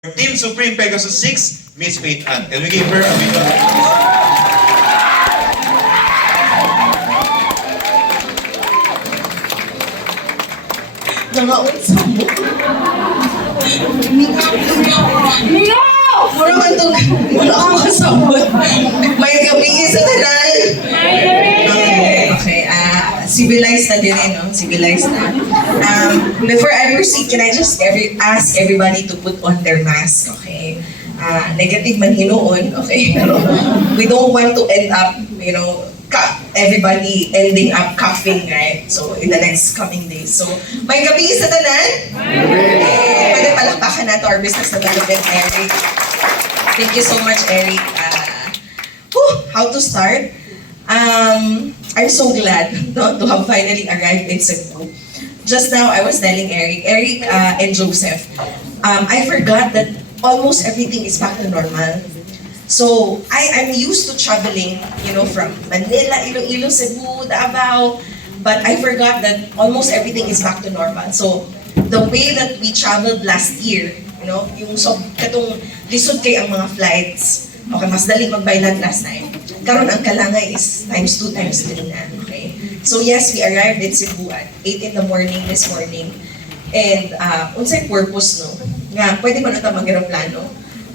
Team Supreme Pegasus 6, Miss Faith Ann. Can we give her a big round of applause? Mga unsa mo. Mingaw! Mura man to. Wala akong kasabot. May gabing isa tanan. Okay, civilized na din no? Civilized na. Before I proceed, can I just ask everybody to put on their mask, okay? Negative man hinuon, okay? Pero we don't want to end up, everybody ending up coughing, right? So, in the next coming days. So, may gabi sa tanan? Pwede palakpakan na to our business development, Eric. Thank you so much, Eric. How to start? I'm so glad to have finally arrived in Cebu. Just now, I was telling Eric and Joseph, I forgot that almost everything is back to normal. So, I'm used to traveling, from Manila, Iloilo, Cebu, Davao, but I forgot that almost everything is back to normal. So, the way that we traveled last year, yung katong lisod kay ang mga flights, okay, mas daling magbaylan last time. Karon ang kalangay is times 2, times 3 na, okay? So, yes, we arrived in Cebu at 8 in the morning this morning. And, unsay purpose, no? Nga, pwede man ito mag-aeroplano?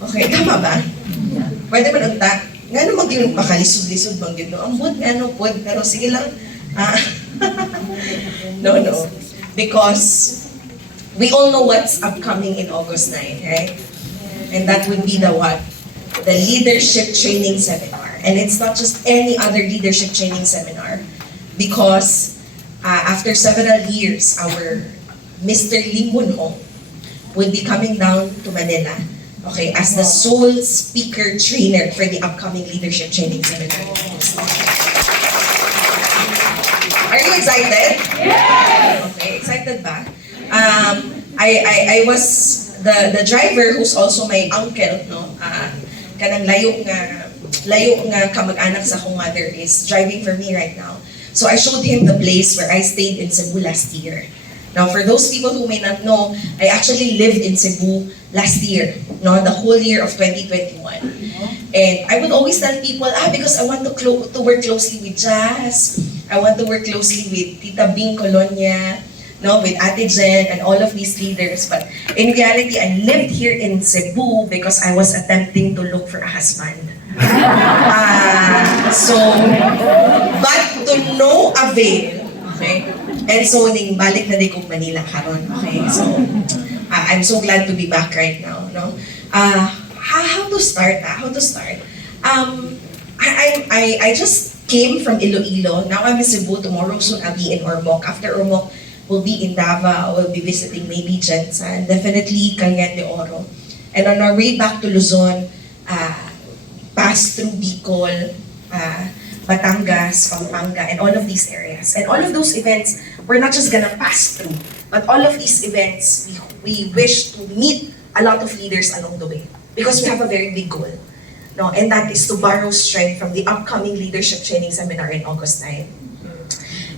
Okay, tama ba? Pwede ba nung nga naman yung makalisod-lisod bang yun, no? Ambot nga no, pero sige lang. No. Because we all know what's upcoming in August 9, right? And that would be the what? The Leadership Training Seminar. And it's not just any other leadership training seminar. Because after several years, our Mr. Lim Munho will be coming down to Manila, okay, as the sole speaker trainer for the upcoming leadership training seminar. Are you excited? Yes! Okay, excited ba? I was the driver who's also my uncle, no? Kanang layo nga kamag-anak sa akong mother is driving for me right now. So I showed him the place where I stayed in Cebu last year. Now, for those people who may not know, I actually lived in Cebu last year, no, the whole year of 2021. And I would always tell people, because I want to work closely with Jazz, I want to work closely with Tita Bing Colonia, no, with Ate Jen, and all of these leaders. But in reality, I lived here in Cebu because I was attempting to look for a husband. But to no avail, okay? And so, balik na din kong Manila karon. Okay, so, I'm so glad to be back right now, no? How to start? I just came from Iloilo. Now I'm in Cebu. Tomorrow soon I'll be in Ormoc. After Ormoc, we'll be in Davao. We'll be visiting maybe Jensan. Definitely Cagayan de Oro. And on our way back to Luzon, pass through Bicol, Batangas, Pampanga, and all of these areas. And all of those events, we're not just gonna pass through, but all of these events, we wish to meet a lot of leaders along the way. Because we have a very big goal. No? And that is to borrow strength from the upcoming leadership training seminar in August 9.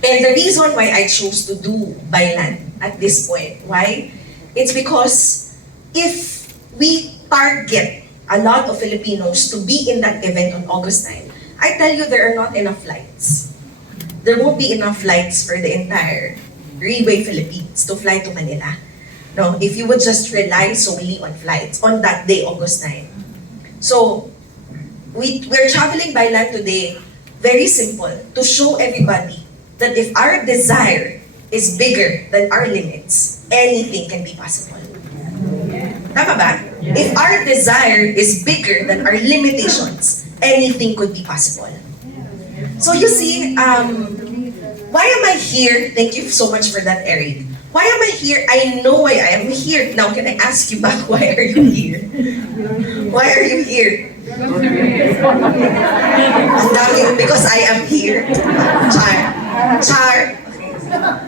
And the reason why I chose to do Bailan at this point, why? It's because if we target a lot of Filipinos to be in that event on August 9, I tell you, there are not enough flights. There won't be enough flights for the entire RIWAY Philippines to fly to Manila. No, if you would just rely solely on flights on that day, August 9. So, we're traveling by land today, very simple, to show everybody that if our desire is bigger than our limits, anything can be possible. Tama ba? If our desire is bigger than our limitations, anything could be possible. So you see, why am I here? Thank you so much for that, Eric. Why am I here? I know why I am here. Now, can I ask you back, why are you here? Why are you here? Ang dami, because I am here. Char.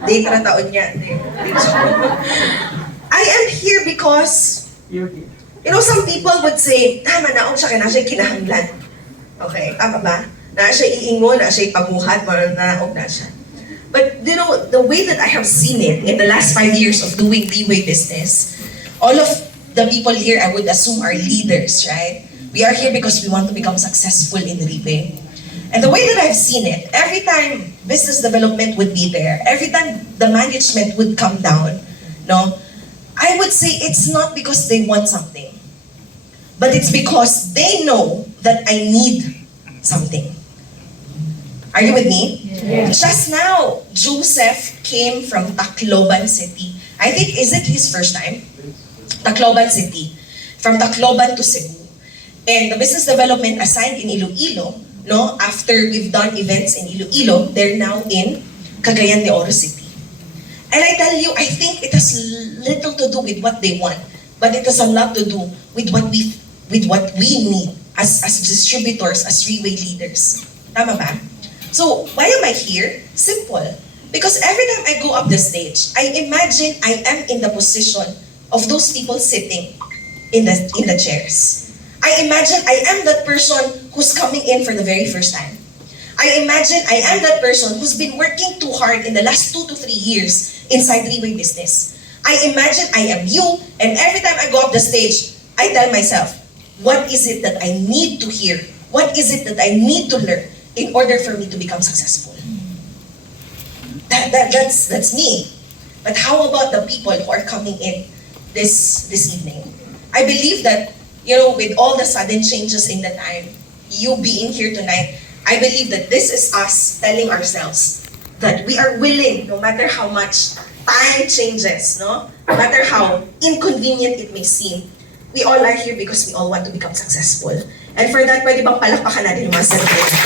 Date na taon niya. I am here because, some people would say, tama na, siya kinahanglan. Okay, tama ba? Na siya iingon, na siya ipabuhat, naog na siya. But, the way that I have seen it in the last 5 years of doing RIWAY business, all of the people here, I would assume, are leaders, right? We are here because we want to become successful in RIWAY. And the way that I've seen it, every time business development would be there, every time the management would come down, no, I would say it's not because they want something, but it's because they know that I need something. Are you with me? Yeah. Just now, Joseph came from Tacloban City. I think, is it his first time? Tacloban City. From Tacloban to Cebu. And the business development assigned in Iloilo, no, after we've done events in Iloilo, they're now in Cagayan de Oro City. And I tell you, I think it has little to do with what they want, but it has a lot to do with what we need as distributors, as RIWAY leaders. Tama ba? So, why am I here? Simple. Because every time I go up the stage, I imagine I am in the position of those people sitting in the chairs. I imagine I am that person who's coming in for the very first time. I imagine I am that person who's been working too hard in the last 2 to 3 years inside RIWAY business. I imagine I am you, and every time I go up the stage, I tell myself, what is it that I need to hear? What is it that I need to learn in order for me to become successful? That's me. But how about the people who are coming in this evening? I believe that, with all the sudden changes in the time, you being here tonight, I believe that this is us telling ourselves that we are willing, no matter how much time changes, no matter how inconvenient it may seem, we all are here because we all want to become successful. And for that, pwede bang palakpakan natin yung mga sarili natin?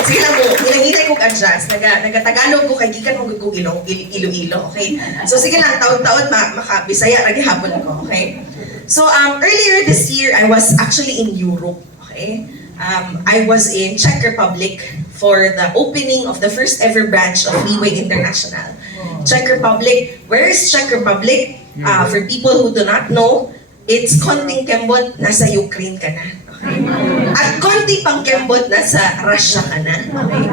Sige lang po, hinangitay kong adjust. Nagatagalog ko kay gikan mong kong Iloilo, okay? So sige lang, taon-taon makabisaya lagi hapon ko, okay? So earlier this year, I was actually in Europe, okay? I was in Czech Republic for the opening of the first ever branch of RIWAY International. Czech Republic, where is Czech Republic? For people who do not know, it's konting kembot, nasa Ukraine ka na. Okay? At konti pang kembot, nasa Russia ka na. Okay?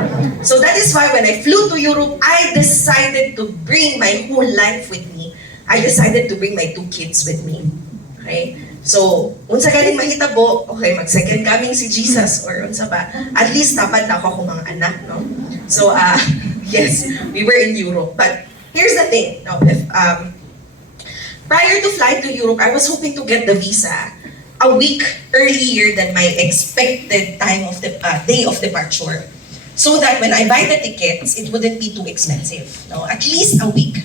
So that is why when I flew to Europe, I decided to bring my whole life with me. I decided to bring my 2 kids with me. Okay? So, unsa galing mahitabo, okay, mag-second coming si Jesus, or unsa ba, at least dapat ako akong mga anak, no? So, yes, we were in Europe. But here's the thing, no? Prior to flying to Europe, I was hoping to get the visa a week earlier than my expected time of the day of departure, so that when I buy the tickets, it wouldn't be too expensive. No, at least a week.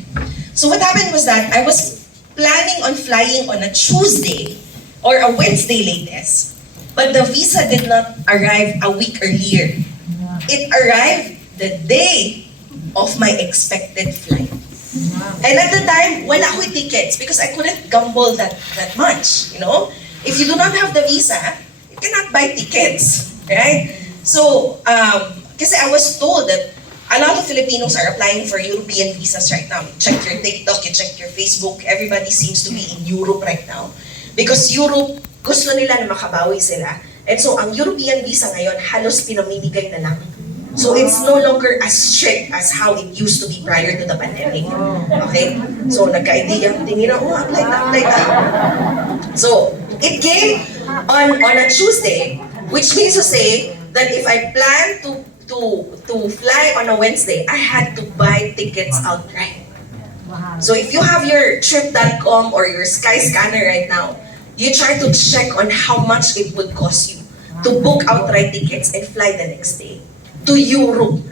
So what happened was that I was planning on flying on a Tuesday or a Wednesday latest, but the visa did not arrive a week earlier. It arrived the day of my expected flight. And at the time, wala ko tickets because I couldn't gamble that much, If you do not have the visa, you cannot buy tickets, right? So, kasi I was told that a lot of Filipinos are applying for European visas right now. You check your TikTok, you check your Facebook, everybody seems to be in Europe right now. Because Europe, gusto nila na makabawi sila. And so, ang European visa ngayon, halos pinamimigay na lang. So it's no longer as strict as how it used to be prior to the pandemic. Okay? So nagka-idea, tingin na, apply na. So it came on a Tuesday, which means to say that if I plan to fly on a Wednesday, I had to buy tickets outright. So if you have your trip.com or your Skyscanner right now, you try to check on how much it would cost you to book outright tickets and fly the next day to Europe.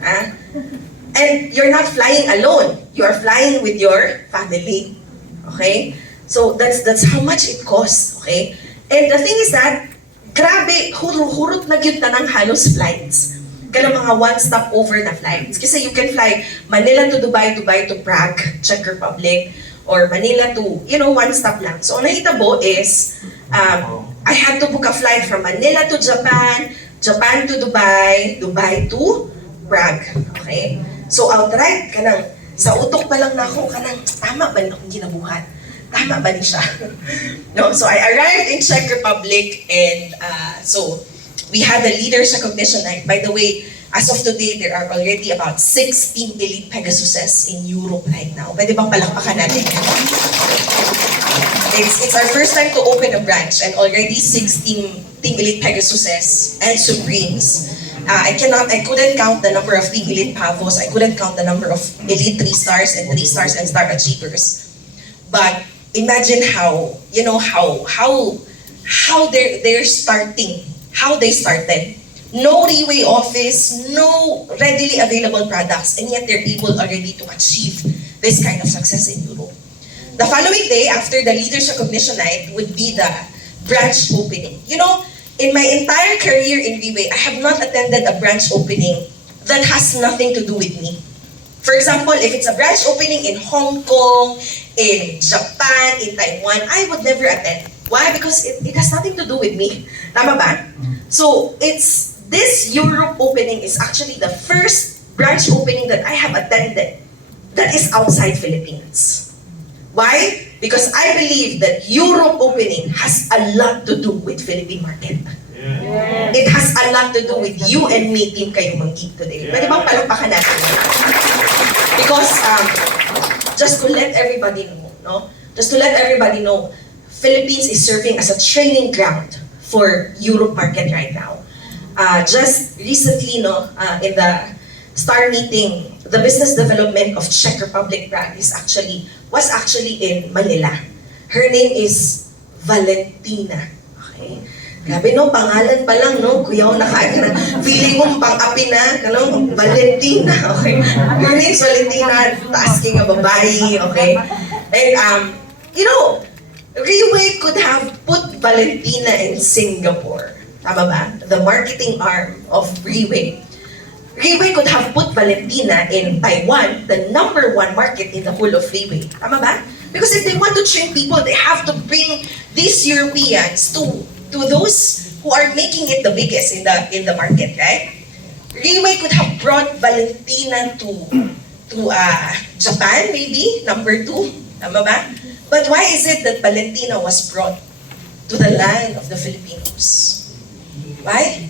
And you're not flying alone. You are flying with your family. Okay? So that's how much it costs. Okay? And the thing is that, grabe, hurot na gyud na ng halos flights. Kaya mga one-stop over na flights. Kasi you can fly Manila to Dubai, Dubai to Prague, Czech Republic, or Manila to, one stop lang. So ang nahitabo is, I had to book a flight from Manila to Japan, Japan to Dubai, Dubai to Prague. Okay? So outright, kanang, sa utok pa lang na ako, kanang, tama ba akong ginabuhat? Tama ba ni siya? No? So I arrived in Czech Republic, and so we had the leaders recognition night. By the way, as of today, there are already about 16 elite Pegasuses in Europe right now. Pwede bang palakpakan natin yan? It's our first time to open a branch, and already 16 Team Elite Pegasuses and Supremes. I couldn't count the number of Team Elite Pavos. I couldn't count the number of Elite 3 stars and 3 stars and star achievers. But imagine how, how they're starting, how they started. No RIWAY office, no readily available products, and yet they're able already to achieve this kind of success in Europe. The following day, after the Leaders Recognition Night, would be the branch opening. In my entire career in RIWAY, I have not attended a branch opening that has nothing to do with me. For example, if it's a branch opening in Hong Kong, in Japan, in Taiwan, I would never attend. Why? Because it has nothing to do with me. Tama ba? So, this Europe opening is actually the first branch opening that I have attended that is outside Philippines. Why? Because I believe that Europe opening has a lot to do with Philippine market. Yeah. It has a lot to do with you and me, Team Kayo Manggig today. Pwede bang palakpakan natin? Because just to let everybody know, Philippines is serving as a training ground for Europe market right now. Just recently, in the STAR meeting, the business development of Czech Republic brand was actually in Manila. Her name is Valentina. Okay? Grabe pangalan pa lang, kuyaw na kaya na. Feeling mo pang-api na, Valentina. Okay? Her name is Valentina, asking a babae. Okay? And, RIWAY could have put Valentina in Singapore. Tama ba? The marketing arm of RIWAY. RIWAY could have put Valentina in Taiwan, the #1 market in the whole of RIWAY. Tama ba? Because if they want to train people, they have to bring these Europeans to those who are making it the biggest in the market, right? RIWAY could have brought Valentina to Japan, maybe, #2. Tama ba? But why is it that Valentina was brought to the land of the Filipinos? Why?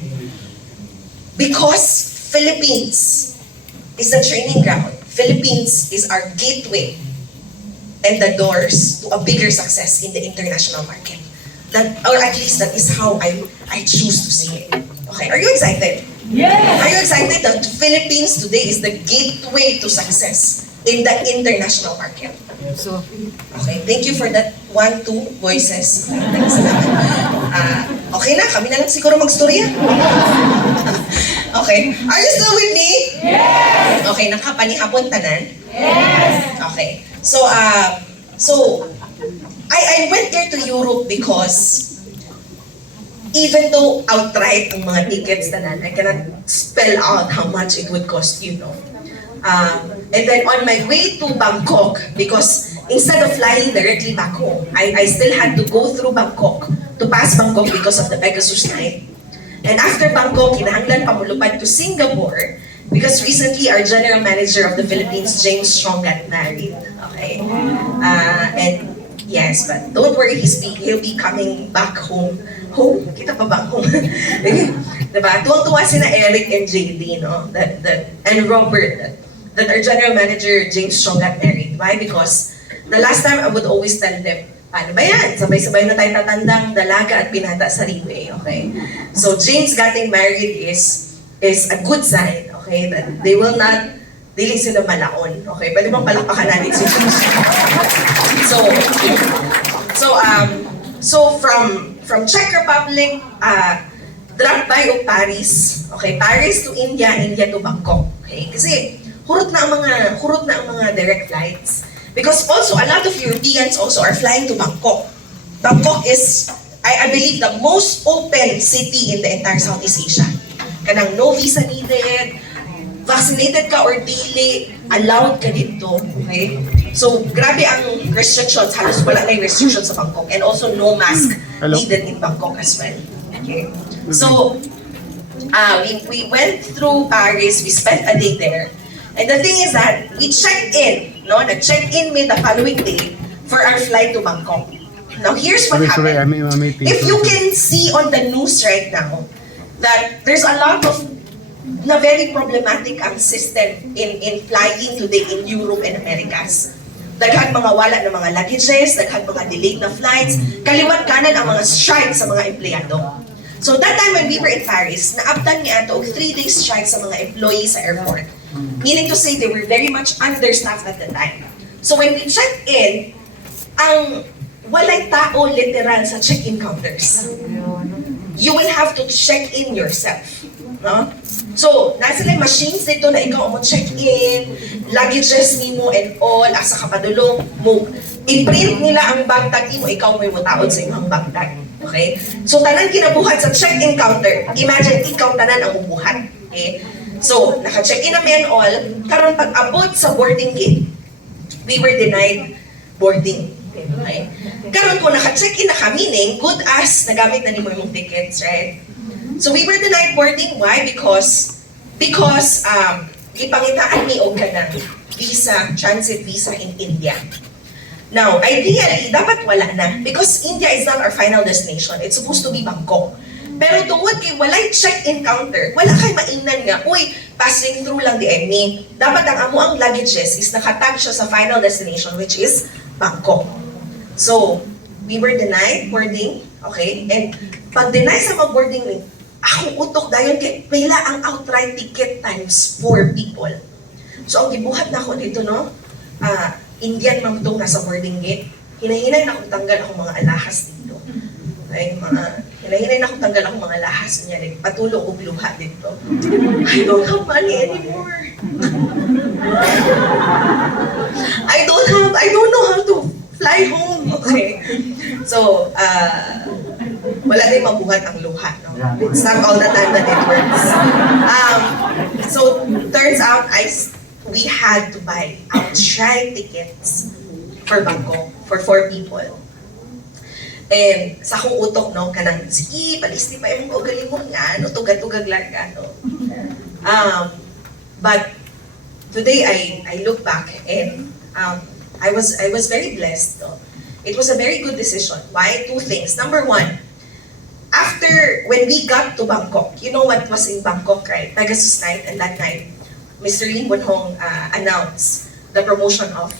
Because Philippines is the training ground. Philippines is our gateway and the doors to a bigger success in the international market. Or at least that is how I choose to see it. Okay, are you excited? Yes! Are you excited that Philippines today is the gateway to success in the international market? Okay, thank you for that 1, 2 voices. Okay na, kami na lang siguro mag-storya. Okay, are you still with me? Yes! Okay, nakapanihapon tanan? Yes! Okay, so I went there to Europe because even though outright ang mga tickets tanan, I cannot spell out how much it would cost, and then on my way to Bangkok, because instead of flying directly back home, I still had to go through Bangkok to pass Bangkok because of the Pegasus night. And after Bangkok, kinahanglan pa mulupad to Singapore because recently our general manager of the Philippines, James Strong, got married. Okay, and yes, but don't worry, he'll be coming back home. Home? Kita pa ba home? Diba? Tuwang-tuwa sina Eric and JD, and Robert, that our general manager, James Strong, got married. Why? Because the last time I would always tell them, paano ba yan? Sabay-sabay na tayo tatandang dalaga at binata sa RIWAY, okay? So James getting married is a good sign, okay? That they will not, dili sila malaon, okay? Pwede bang palakpakan natin si James? So from Czech Republic, drop by of Paris, okay? Paris to India, India to Bangkok, okay? Kasi hurot na ang mga direct flights. Because also, a lot of Europeans also are flying to Bangkok. Bangkok is, I believe, the most open city in the entire Southeast Asia. Kanang no visa needed, vaccinated ka or dili, allowed ka dito. Okay? So, grabe ang restrictions. Halos wala na yung restrictions sa Bangkok. And also, no mask needed in Bangkok as well. Okay? So, we went through Paris, we spent a day there. And the thing is that we checked in, nag-check-in the following day for our flight to Bangkok. Now, here's what happened. If you can see on the news right now that there's a lot of na very problematic ang system in flying today in Europe and Americas. Daghang mga wala na mga luggages, daghang mga delayed na flights, kaliwat kanan ang mga strike sa mga empleyado. So that time when we were in Paris, naabtan niya ato og 3-day strike sa mga employees sa airport. Meaning to say, they were very much understaffed at the time. So when we checked in, ang walay tao literal sa check-in counters. You will have to check in yourself. No? So, nasa lang machines dito na ikaw mo check-in, luggages nimo and all, asa ka padulong mo. I-print nila ang bag tag mo, ikaw mo yung mutaod sa imong bag tag. Okay? So, tanan kinabuhat sa check-in counter. Imagine, ikaw tanan ang ubuhat. Okay? So, naka-check-in na men all, karon pag-abot sa boarding gate, we were denied boarding. Okay? Karon kung naka-check-in na kami, meaning, good as nagamit na ni mo yung tickets, right? So we were denied boarding. Why? Because ipangitaan ni og kanang visa, transit visa in India. Now, ideally, dapat wala na. Because India is not our final destination. It's supposed to be Bangkok. Pero tungod kay walay check-in counter, wala kay mainan nga, uy, passing through lang di me. Dapat ang amo ang luggages is nakatag siya sa final destination, which is Bangkok. So, we were denied boarding, okay? And pag-deny sa mag-boarding, akong utok dayon kay pila ang outright ticket times 4 people. So, ang gibuhat na ako dito, no? Indian man itong nasa boarding gate. Hinahinay na akong tanggal akong mga alahas dito. Okay, hinahinay na akong tanggal akong mga alahas niya. Like, patulong og luha dito. I don't have money anymore. I don't know how to fly home. Okay. So, wala din mabuhat ang luha. No? It's not all the time that it works. So, turns out, we had to buy outright tickets for Bangkok for 4 people. And sa akong utok, no, kanang, sige, palisti pa yung ugali mo nga, no, tugad-tugag lang ka, no. But today, I look back and I was very blessed, no. It was a very good decision. Why? 2 things. Number 1, when we got to Bangkok, you know what was in Bangkok, right? Pegasus night, and that night, Mr. Lim Boon Hong announced the promotion of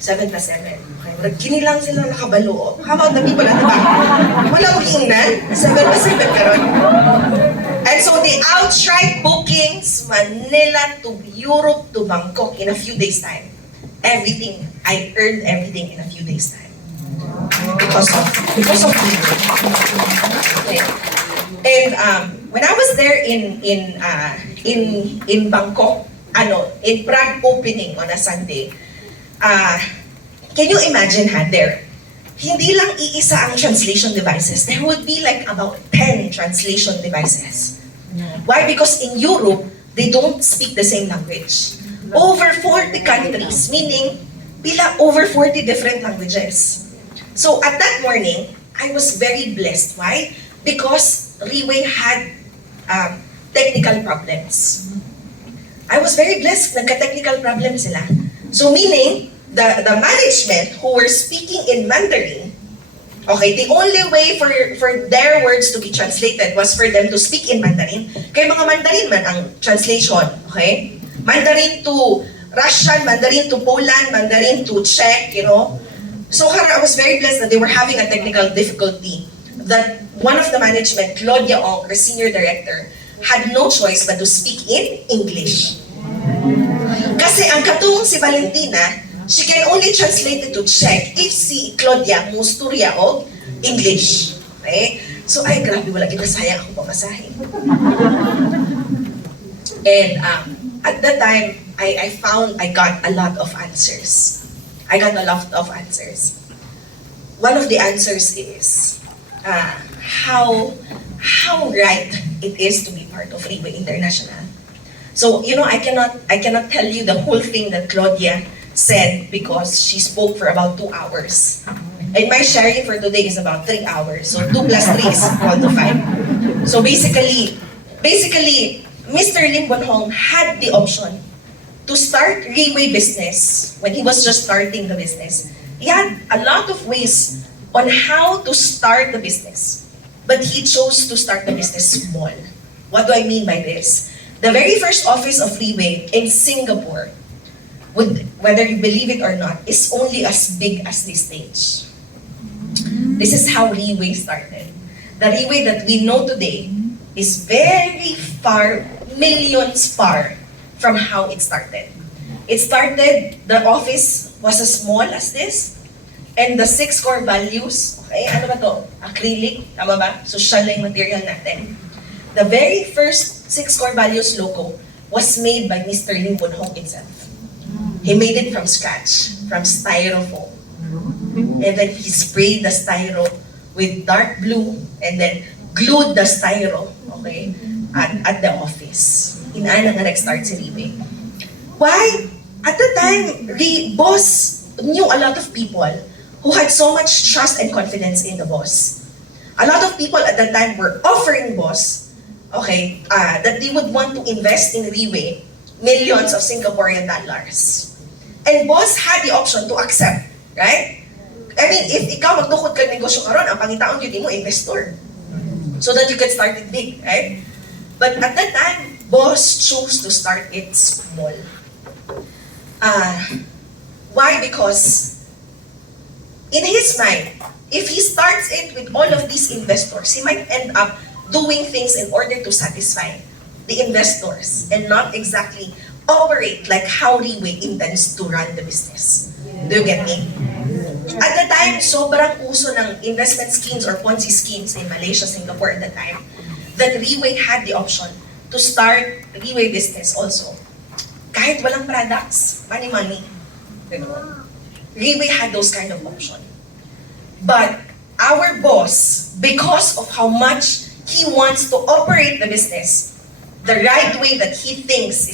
7+7. Okay. Kini lang sila nakabalo. How about the people at the back? Wala mo ingnan? 7+7 karon. And so the outright bookings, Manila to Europe to Bangkok in a few days' time. Everything, I earned everything in a few days' time. Because of me. Okay. And when I was there in Bangkok, in Prague opening on a Sunday, can you imagine there? Hindi lang iisa ang translation devices. There would be like about 10 translation devices. Why? Because in Europe, they don't speak the same language. Over 40 countries, meaning over 40 different languages. So at that morning, I was very blessed. Why? Because RIWAY had technical problems. I was very blessed, nagka-technical problems sila. So meaning, the management who were speaking in Mandarin, okay, the only way for their words to be translated was for them to speak in Mandarin. Kaya mga Mandarin man ang translation, okay? Mandarin to Russian, Mandarin to Poland, Mandarin to Czech, you know? So I was very blessed that they were having a technical difficulty. That one of the management, Claudia Ong, our senior director, had no choice but to speak in English. Kasi ang katong si Valentina, she can only translate it to Czech if si Claudia musturya og English. Okay? So ay grabe, wala kinasayang ako pamasahe. And at that time, I got a lot of answers. One of the answers is how right it is to be part of RIWAY International. So, you know, I cannot tell you the whole thing that Claudia said because she spoke for about 2 hours. And my sharing for today is about 3 hours. So 2 plus 3 is equal to 5. So basically, Mr. Lim Boon Hong had the option to start RIWAY business when he was just starting the business. He had a lot of ways on how to start the business. But he chose to start the business small. What do I mean by this? The very first office of RIWAY in Singapore whether you believe it or not, is only as big as this stage. This is how RIWAY started. The RIWAY that we know today is very far, millions far from how it started. It started, the office was as small as this, and the 6 core values, okay, ano ba to? Acrylic, tama ba? Social na yung material natin. The very first 6 core values logo was made by Mr. Lim Bunhong himself. He made it from scratch, from styrofoam. And then he sprayed the styro with dark blue and then glued the styro, okay, at the office. Inaana nga nag-start si RIWAY. Why? At the time, boss knew a lot of people who had so much trust and confidence in the boss. A lot of people at that time were offering boss, okay, that they would want to invest in RIWAY millions of Singaporean dollars. And boss had the option to accept, right? I mean, if ikaw magtukod ka negosyo karon, ang pangitaon yun mo investor. So that you can start it big, right? But at that time, boss chose to start it small. Why? Because in his mind, if he starts it with all of these investors, he might end up doing things in order to satisfy the investors and not exactly operate like how RIWAY intends to run the business. Do you get me? At the time, sobrang uso ng investment schemes or Ponzi schemes in Malaysia, Singapore at the time, that RIWAY had the option to start RIWAY business also. Kahit walang products, money. RIWAY had those kind of option. But our boss, because of how much he wants to operate the business, the right way that he thinks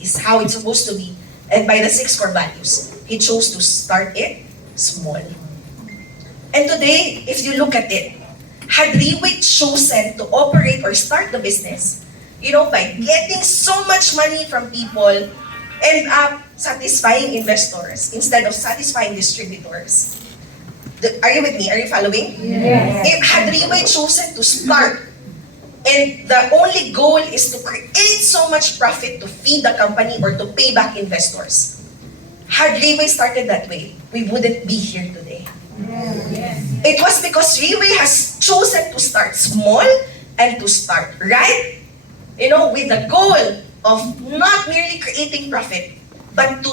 is how it's supposed to be, and by the 6 core values, he chose to start it small. And today, if you look at it, had RIWAY chosen to operate or start the business, by getting so much money from people, end up satisfying investors instead of satisfying distributors. Are you with me? Are you following? Yes. If had RIWAY chosen to start, and the only goal is to create so much profit to feed the company or to pay back investors, had RIWAY started that way, we wouldn't be here today. Yes. It was because RIWAY has chosen to start small and to start right, with the goal of not merely creating profit, but to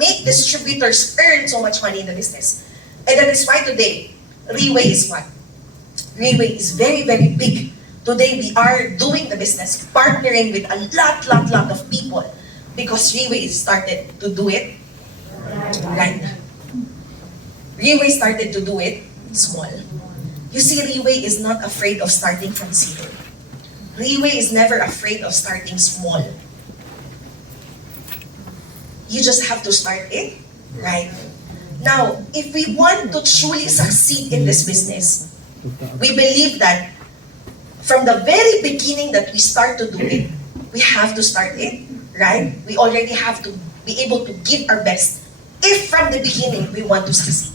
make distributors earn so much money in the business. And that is why today, RIWAY is what? RIWAY is very, very big. Today we are doing the business, partnering with a lot of people because RIWAY started to do it right. RIWAY started to do it small. You see, RIWAY is not afraid of starting from zero. RIWAY is never afraid of starting small. You just have to start it right. Now, if we want to truly succeed in this business, we believe that from the very beginning that we start to do it, we have to start it right. We already have to be able to give our best if from the beginning we want to succeed.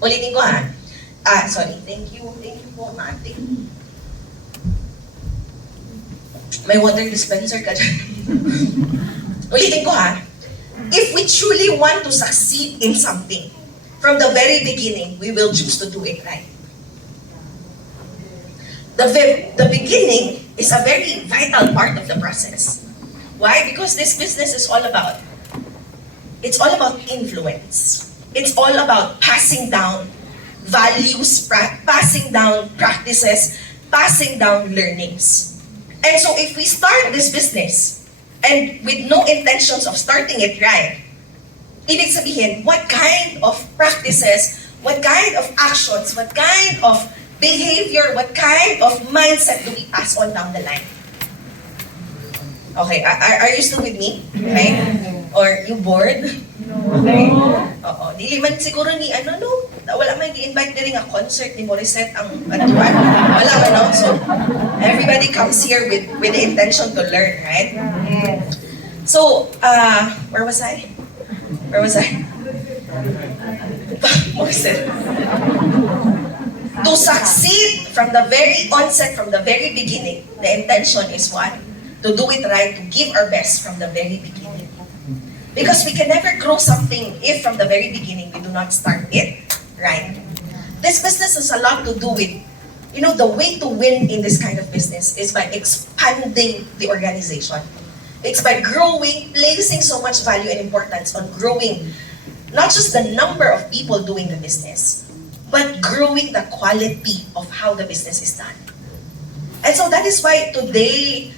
Ulitin ko ha. Sorry. Thank you po, Mate. May water dispenser ka dyan. Ulitin ko ha. If we truly want to succeed in something, from the very beginning, we will choose to do it right. The beginning is a very vital part of the process. Why? Because this business is all about influence. It's all about passing down values, passing down practices, passing down learnings. And so if we start this business and with no intentions of starting it right, ibig sabihin, what kind of practices, what kind of actions, what kind of behavior, what kind of mindset do we pass on down the line? Okay, are you still with me? Okay? Or you bored? Okay? Oo. Dili man siguro ni wala man i-invite din nga concert ni Morissette ang atuan. Wala man, no? So, everybody comes here with the intention to learn, right? So, where was I? Morissette. To succeed from the very onset, from the very beginning, the intention is what? to do it right, to give our best from the very beginning. Because we can never grow something if from the very beginning we do not start it right. This business has a lot to do with, the way to win in this kind of business is by expanding the organization. It's by growing, placing so much value and importance on growing not just the number of people doing the business, but growing the quality of how the business is done. And so that is why today,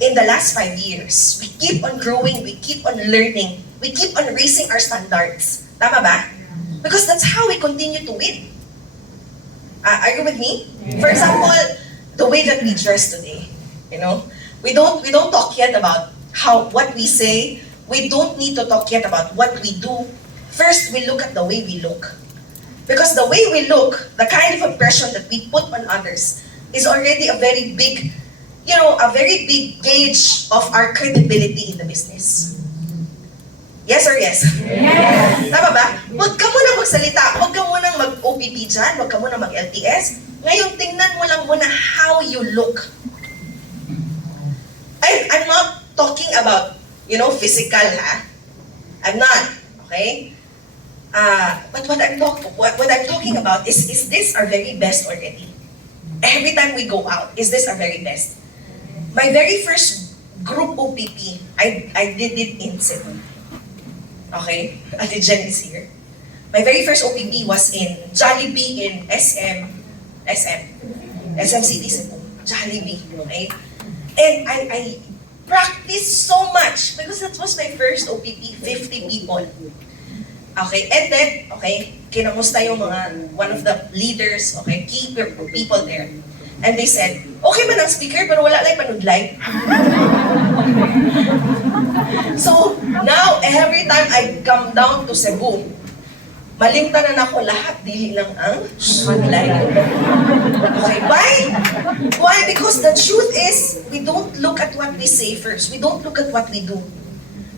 in the last 5 years, we keep on growing, we keep on learning, we keep on raising our standards. Tama ba? Because that's how we continue to win. Are you with me? For example, the way that we dress today, we don't talk yet about what we say. We don't need to talk yet about what we do. First, we look at the way we look. Because the way we look, the kind of impression that we put on others is already a very big gauge of our credibility in the business. Yes or yes? Yes. Tama ba? Huwag ka munang magsalita, huwag ka munang mag-OPP dyan, huwag ka munang mag-LTS. Ngayon, tingnan mo lang muna how you look. I'm not talking about, physical, ha? I'm not, okay? But what I'm talking about is this our very best already? Every time we go out, is this our very best? My very first group OPP, I did it in Cebu. Okay? Ate Jen is here. My very first OPP was in Jollibee in SM City Cebu. Jollibee, okay? And I practiced so much because that was my first OPP, 50 people. Okay, and then, kinamusta yung one of the leaders, key people there. And they said, okay man ang speaker, pero wala lang panudlay. So, now, every time I come down to Cebu, malimtanan ako lahat, dili lang ang madlay. Okay, why? Why? Because the truth is, we don't look at what we say first. We don't look at what we do.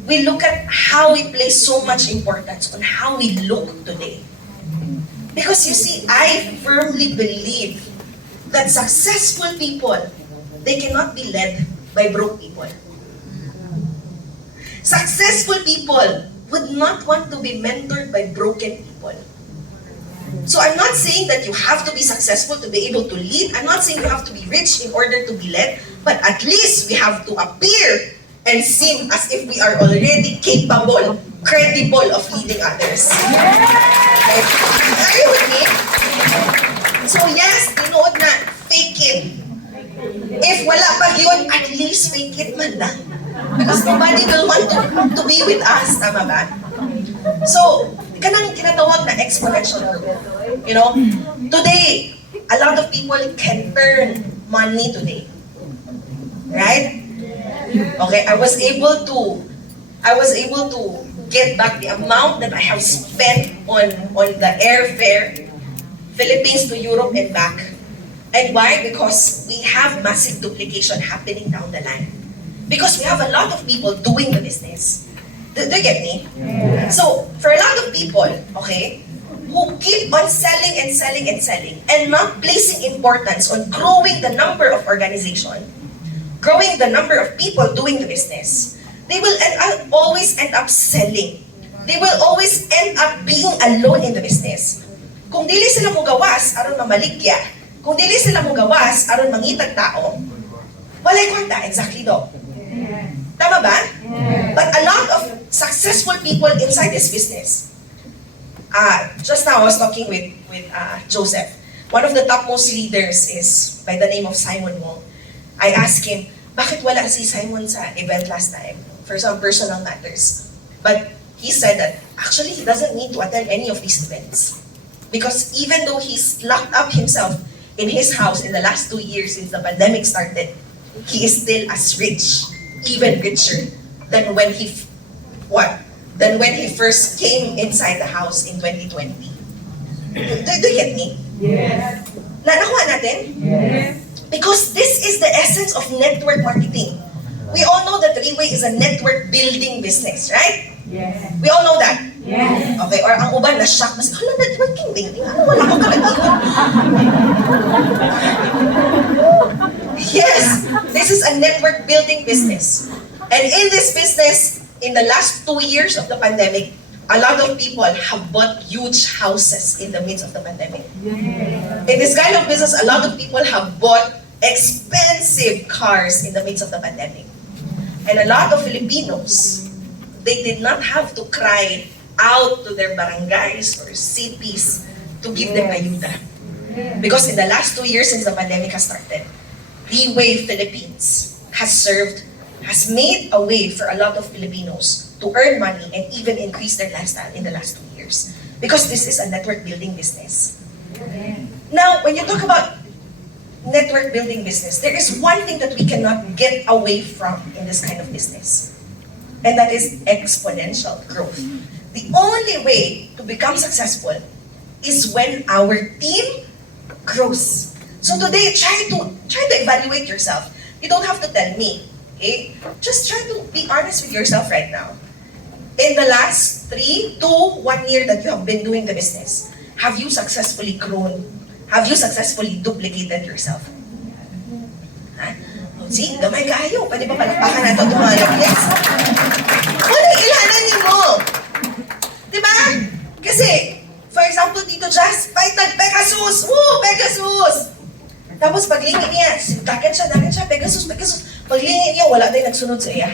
We look at how we place so much importance on how we look today. Because you see, I firmly believe that successful people, they cannot be led by broke people. Successful people would not want to be mentored by broken people. So I'm not saying that you have to be successful to be able to lead. I'm not saying you have to be rich in order to be led, but at least we have to appear and seem as if we are already capable, credible of leading others. Okay? Are you with me? So yes, tinood na, fake it. If wala pa yun, at least fake it man lang. Because nobody will want to be with us, tama ba? So, kanang tinatawag na exponential growth. Today, a lot of people can earn money today. Right? Okay, I was able to get back the amount that I have spent on the airfare, Philippines to Europe and back. And why? Because we have massive duplication happening down the line. Because we have a lot of people doing the business. Do you get me? Yeah. So, for a lot of people, who keep on selling and selling and selling and not placing importance on growing the number of organization, growing the number of people doing the business, they will always end up selling. They will always end up being alone in the business. Kung dili sila mo gawas, aron mamaligya. Kung dili sila mo gawas, aron mangitag tao, walay kwarta, exactly do. Tama ba? But a lot of successful people inside this business, just now I was talking with Joseph. One of the topmost leaders is by the name of Simon Wong. I asked him, bakit wala si Simon sa event last time for some personal matters? But he said that actually he doesn't need to attend any of these events. Because even though he's locked up himself in his house in the last 2 years since the pandemic started, he is still as rich, even richer than when he first came inside the house in 2020. Do you get me? Yes. Nakuha natin? Yes. Because this is the essence of network marketing. We all know that RIWAY is a network building business, right? Yes. We all know that. Yes. Okay, or ang uban na shock, mas, hala, networking building, ano, wala ko kalagyan. Yes, this is a network building business. And in this business, in the last 2 years of the pandemic, a lot of people have bought huge houses in the midst of the pandemic. In this kind of business, a lot of people have bought expensive cars in the midst of the pandemic. And a lot of Filipinos, they did not have to cry out to their barangays or cities to give them ayuda. Because in the last 2 years since the pandemic has started, RIWAY Philippines has made a way for a lot of Filipinos to earn money and even increase their lifestyle in the last 2 years. Because this is a network building business. Now, when you talk about network building business, there is one thing that we cannot get away from in this kind of business. And that is exponential growth. The only way to become successful is when our team grows. So today, try to evaluate yourself. You don't have to tell me, okay? Just try to be honest with yourself right now. In the last 3 to 1 year that you have been doing the business, have you successfully grown? Have you successfully duplicated yourself? Ha? Oh, see, gamay kayo. Pwede ba palakpakan na ito tumalak? Yes. Wala ilanan niyo mo. Diba? Kasi, for example, dito Jazz, Python, Pegasus! Woo! Pegasus! Tapos paglingin niya, dagan siya, Pegasus. Paglingin niya, wala din nagsunod sa iya.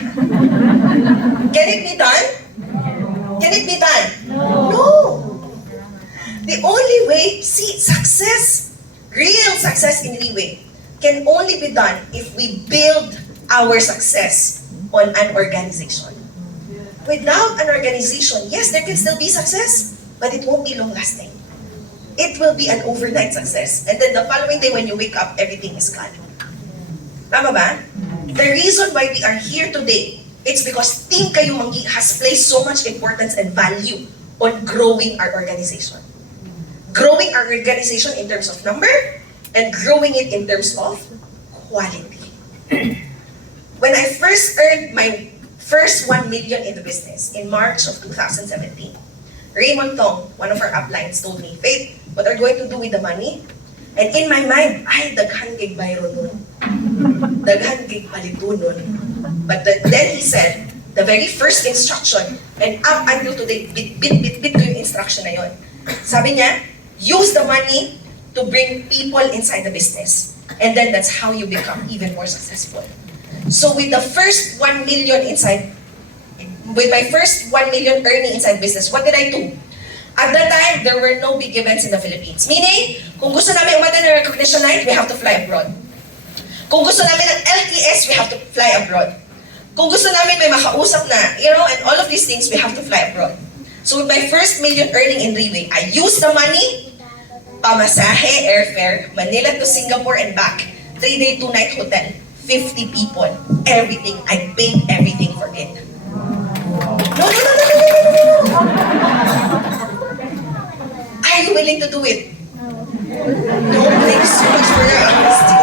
Can it be done? Can it be done? No! The only way, see, success, real success in RIWAY, can only be done if we build our success on an organization. Without an organization, yes, there can still be success, but it won't be long-lasting. It will be an overnight success. And then the following day when you wake up, everything is gone. Tama ba? The reason why we are here today, it's because Team Kayo Manggi has placed so much importance and value on growing our organization. Growing our organization in terms of number, and growing it in terms of quality. When I first earned my first 1 million in the business in March of 2017, Raymond Tong, one of our uplines, told me, Faith, what are you going to do with the money? And in my mind, ay, daghan kay bayro nun. Daghan kay palito nun. But then he said, the very first instruction, and up until today, bit ko yung instruction na yun. Sabi niya, use the money to bring people inside the business. And then that's how you become even more successful. So with the first 1 million inside, with my first 1 million earning inside business, what did I do? At that time, there were no big events in the Philippines. Meaning, kung gusto namin umatan ng recognition night, we have to fly abroad. Kung gusto namin ng LTS, we have to fly abroad. Kung gusto namin may makausap na, and all of these things, we have to fly abroad. So with my first million earning in RIWAY, I used the money, pamasahe, airfare, Manila to Singapore and back, 3-day, 2-night hotel, 50 people, everything. I paid everything for it. No. Are you willing to do it? No, thank you so much for your honesty.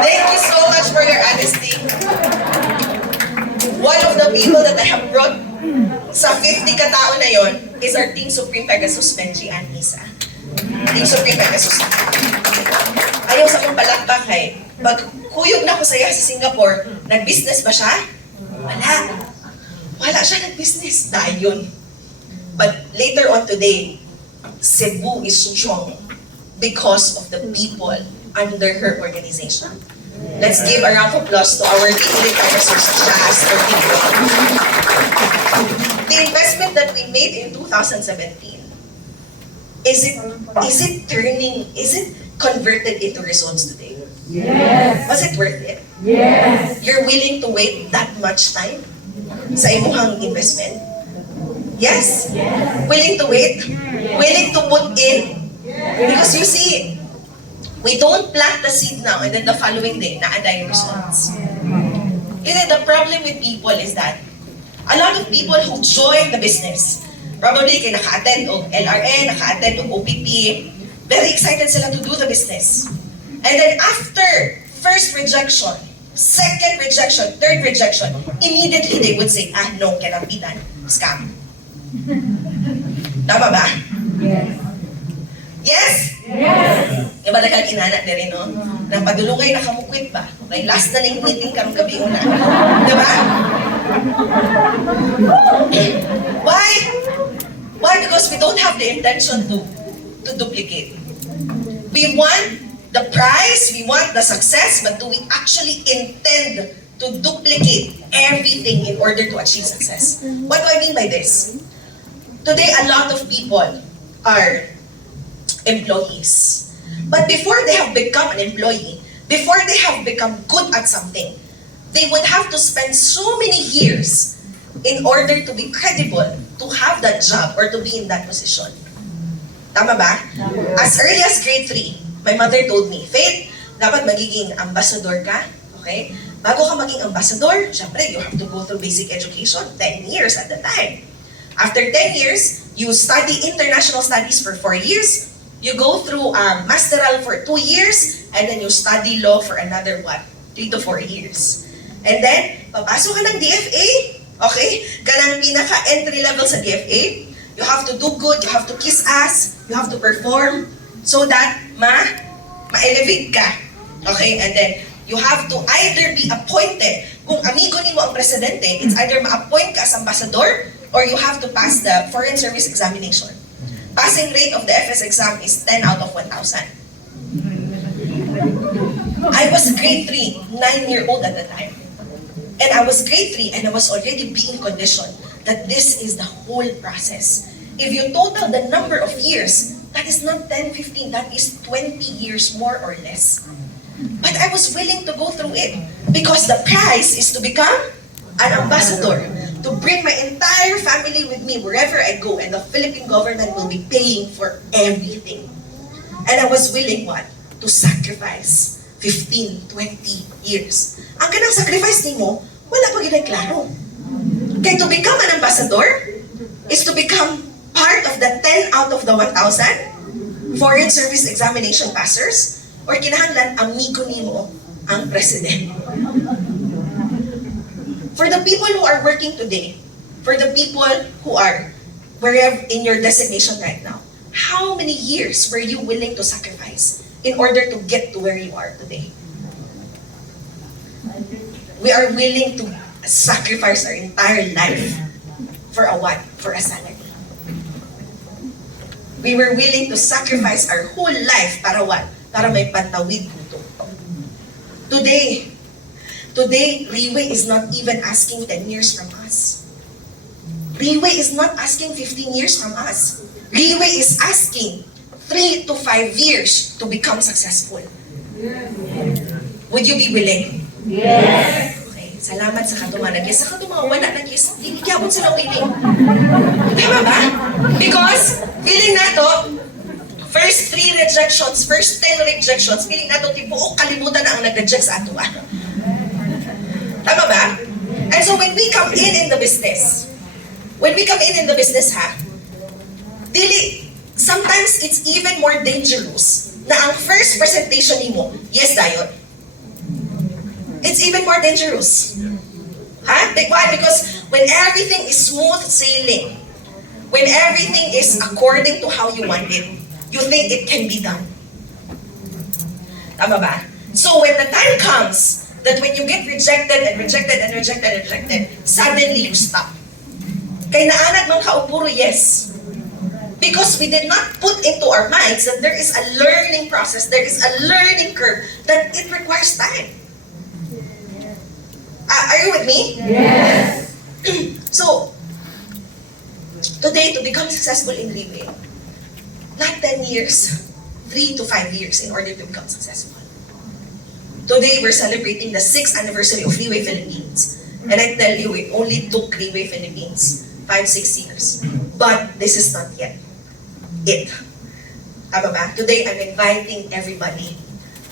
Thank you so much for your honesty. One of the people that I have brought sa 50 katao na yon is our Team Supreme Pegasus, Benji and Isa. Team Supreme Pegasus. Ayaw sa akong palakpak pag kuyog na ko saya sa Singapore, nag-business ba siya? Wala siya nag-business. Dayon. But later on today, Cebu is strong because of the people under her organization. Let's give a round of applause to our Team Pegasus, Jazz, or people. The investment that we made in 2017, is it converted into results today? Yes. Was it worth it? Yes. You're willing to wait that much time sa imuhang investment? Yes? Willing to wait? Willing to put in? Because you see, we don't plant the seed now and then the following day, naaday yung results. The problem with people is that a lot of people who join the business, probably kay naka-attend o LRN, naka-attend o OPP, very excited sila to do the business. And then after first rejection, second rejection, third rejection, immediately they would say, no, cannot be done. Scam. Tama ba? Yes. Yes? Yes. Yung ba nagkag inana din rin, no? Nang padulungay nakamukwit ba? Like, last na lang meeting karong gabi una. Di ba? Why? Why? Because we don't have the intention to duplicate. We want the prize, we want the success, but do we actually intend to duplicate everything in order to achieve success? What do I mean by this? Today, a lot of people are employees. But before they have become an employee, before they have become good at something, they would have to spend so many years in order to be credible, to have that job or to be in that position. Tama ba? As early as grade 3, my mother told me, Faith, dapat magiging ambassador ka, okay? Bago ka maging ambassador, syempre, you have to go through basic education, 10 years at the time. After 10 years, you study international studies for 4 years, you go through masteral for 2 years, and then you study law for another, 3 to 4 years. And then, papasok ka ng DFA, okay? Ganang pinaka-entry level sa DFA, you have to do good, you have to kiss ass, you have to perform, so that ma-elevate ka. Okay? And then, you have to either be appointed. Kung amigo ni mo ang presidente, it's either ma-appoint ka as ambassador, or you have to pass the foreign service examination. Passing rate of the FS exam is 10 out of 1,000. I was grade 3, 9-year-old at the time. And I was grade 3 and I was already being conditioned that this is the whole process. If you total the number of years, that is not 10, 15, that is 20 years more or less. But I was willing to go through it because the prize is to become an ambassador, to bring my entire family with me wherever I go, and the Philippine government will be paying for everything. And I was willing, to sacrifice 15, 20 years. Ang kanang sacrifice ni mo, wala pa ginaklaro. Kaya to become an ambassador is to become part of the 10 out of the 1,000 foreign service examination passers, or kinahanglan amigo nimo ang president. For the people who are working today, for the people who are wherever in your designation right now, how many years were you willing to sacrifice in order to get to where you are today? We are willing to sacrifice our entire life for a what? For a salary. We were willing to sacrifice our whole life para what? Para may pantawid dito. Today, RIWAY is not even asking 10 years from us. RIWAY is not asking 15 years from us. RIWAY is asking 3 to 5 years to become successful. Would you be willing? Yes. Okay, salamat sa katuma. Nag-yes sa katuma, wala nag-yes. Hindi kyabot sila willing. Tama ba? Because, feeling nato, first 3 rejections, first 10 rejections, feeling nato, tibuok kalimutan na ang nag-reject sa ato. Tama ba? And so when we come in the business, sometimes it's even more dangerous na ang first presentation nimo, yes, dayon. It's even more dangerous. Why? Because when everything is smooth sailing, when everything is according to how you want it, you think it can be done. Tama ba? So when the time comes that when you get rejected, suddenly you stop. Kay naanad man ka puro yes. Because we did not put into our minds that there is a learning process, there is a learning curve, that it requires time. Are you with me? Yes. So, today, to become successful in RIWAY, not 10 years, 3 to 5 years in order to become successful. Today, we're celebrating the 6th anniversary of RIWAY Philippines. And I tell you, it only took RIWAY Philippines 5-6 years. But this is not yet it. Tama ba? Today, I'm inviting everybody.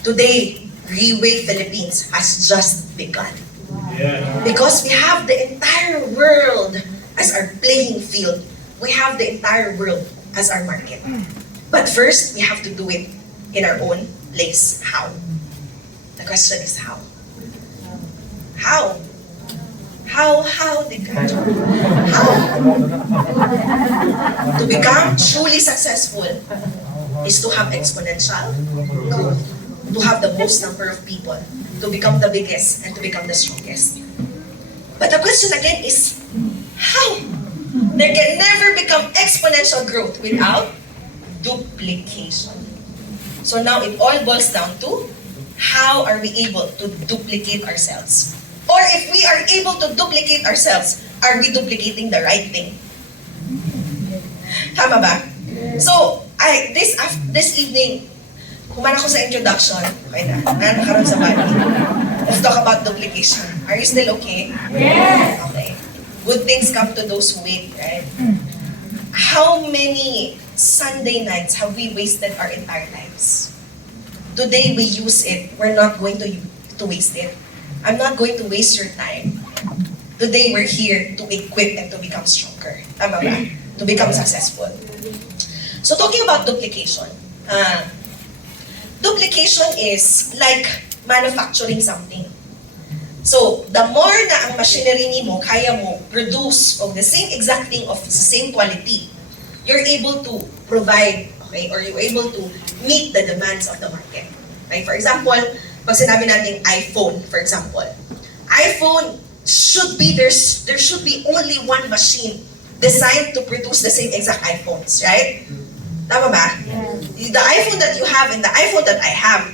Today, RIWAY Philippines has just begun. Because we have the entire world as our playing field. We have the entire world as our market. But first, we have to do it in our own place. How? The question is how? How? How, to become truly successful is to have exponential growth, to have the most number of people to become the biggest and to become the strongest. But the question again is, how? There can never become exponential growth without duplication. So now it all boils down to, how are we able to duplicate ourselves? Or if we are able to duplicate ourselves, are we duplicating the right thing? Tama ba? So, this evening, kuman ako sa introduction. Okay na, nakaroon sa body. Let's talk about duplication. Are you still okay? Yes. Okay. Good things come to those who wait, right? How many Sunday nights have we wasted our entire lives? Today we use it. We're not going to waste it. I'm not going to waste your time. Today we're here to equip and to become stronger. Tama ba? To become successful. So talking about duplication. Duplication is like manufacturing something. So, the more na ang machinery ni mo, kaya mo produce of the same exact thing of the same quality, you're able to provide, okay, or you're able to meet the demands of the market. Okay, for example, pag sinabi natin iPhone, for example, iPhone there should be only one machine designed to produce the same exact iPhones, right? Tama ba? Yes. The iPhone that you have and the iPhone that I have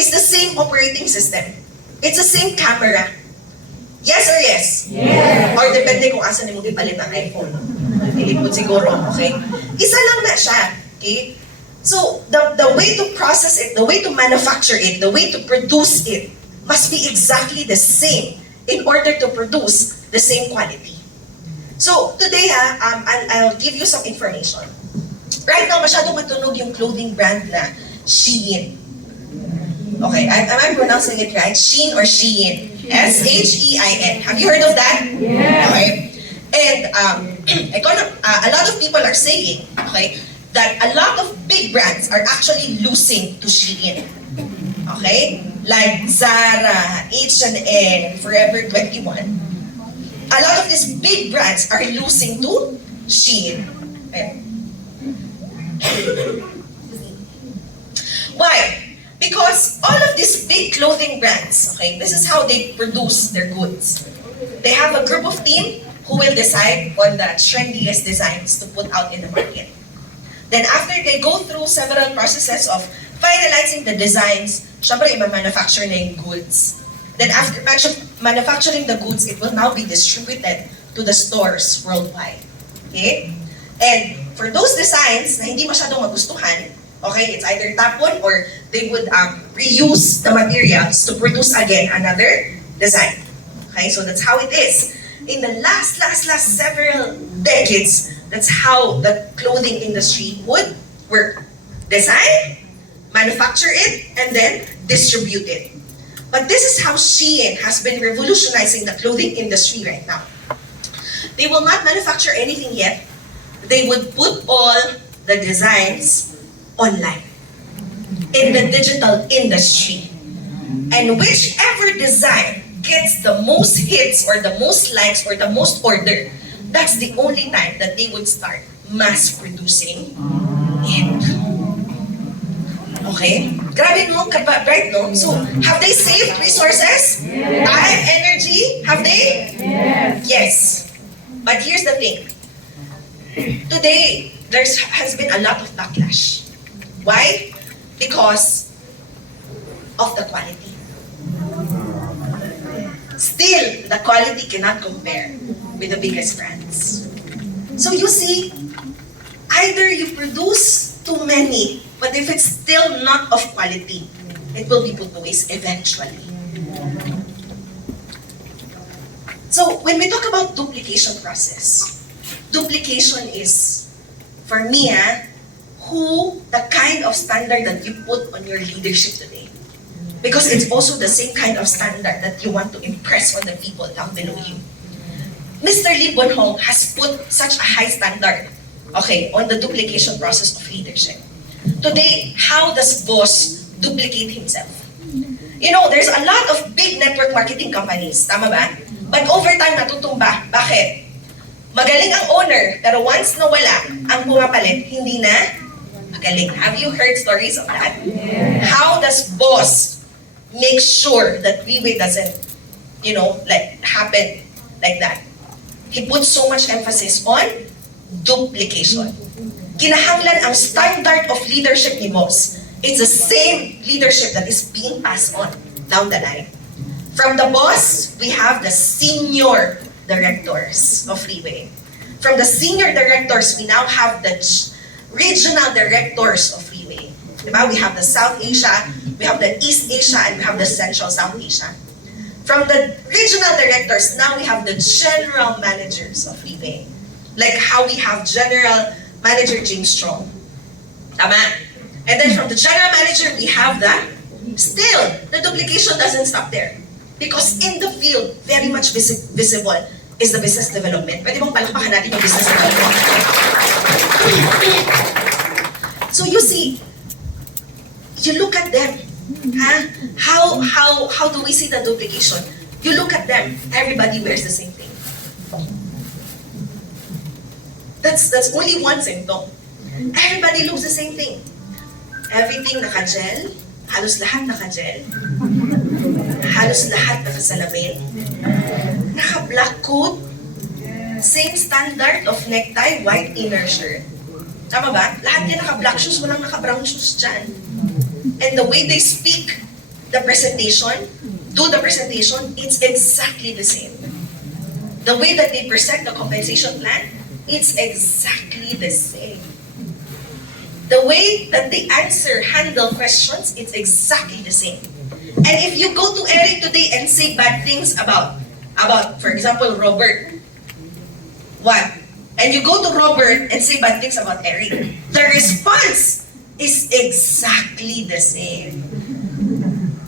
is the same operating system. It's the same camera. Yes or yes? Yes. Or depende kung asa ni mo gipalit ang iPhone. Ilipod siguro, okay? Isa lang na siya, okay? So, the way to process it, the way to manufacture it, the way to produce it must be exactly the same in order to produce the same quality. So, today I'll give you some information. Right now, masyadong matunog yung clothing brand na Shein. Okay, am I pronouncing it right? Shein or Shein? S-H-E-I-N. Have you heard of that? Yes. Okay. And a lot of people are saying, okay, that a lot of big brands are actually losing to Shein. Okay? Like Zara, H&M, Forever 21. A lot of these big brands are losing to Shein. Okay. Why? Because all of these big clothing brands, okay, this is how they produce their goods. They have a group of team who will decide on the trendiest designs to put out in the market. Then after they go through several processes of finalizing the designs, syempre i-manufacture na yung goods. Then after manufacturing the goods, it will now be distributed to the stores worldwide. Okay? And for those designs na hindi masyadong magustuhan, okay, it's either tapon or they would reuse the materials to produce again another design. Okay, so that's how it is. In the last several decades, that's how the clothing industry would work. Design, manufacture it, and then distribute it. But this is how Shein has been revolutionizing the clothing industry right now. They will not manufacture anything yet. They would put all the designs online in the digital industry, and whichever design gets the most hits or the most likes or the most order, that's the only time that they would start mass producing it. Okay? Grabe no, right no? So, have they saved resources? Yes. Time, energy? Have they? Yes. Yes. But here's the thing. Today, there has been a lot of backlash. Why? Because of the quality. Still, the quality cannot compare with the biggest brands. So you see, either you produce too many, but if it's still not of quality, it will be put to waste eventually. So when we talk about duplication process, duplication is, for me, the kind of standard that you put on your leadership today. Because it's also the same kind of standard that you want to impress on the people down below you. Mr. Lee Bonhong has put such a high standard, okay, on the duplication process of leadership. Today, how does boss duplicate himself? You know, there's a lot of big network marketing companies, tama ba? But over time, natutumba. Bakit? Magaling ang owner, pero once nawala, ang pumapalit, hindi na magaling. Have you heard stories of that? Yes. How does boss make sure that RIWAY doesn't, happen like that. He put so much emphasis on duplication. Kinahanglan ang standard of leadership ni boss. It's the same leadership that is being passed on down the line. From the boss, we have the senior directors of RIWAY. From the senior directors, we now have the regional directors of RIWAY. Diba? We have the South Asia, we have the East Asia, and we have the Central South Asia. From the regional directors, now we have the general managers of RIWAY. Like how we have General Manager James Strong. Tama? And then from the general manager, we have still, the duplication doesn't stop there. Because in the field, very much visible is the business development. Pwede bang palakpakan natin yung business development? So you see, you look at them. How do we see the duplication? You look at them, everybody wears the same thing. That's only one symptom. Everybody looks the same thing. Everything naka-gel, halos lahat naka-gel, halos lahat nakasalamin, naka-black coat, same standard of necktie, white inner shirt. Tama ba? Lahat yan naka-black shoes, walang naka-brown shoes dyan. And the way they speak, the presentation, do the presentation, it's exactly the same. The way that they present the compensation plan, it's exactly the same. The way that they handle questions, it's exactly the same. And if you go to Eric today and say bad things about, for example, Robert, what? And you go to Robert and say bad things about Eric, the response is exactly the same.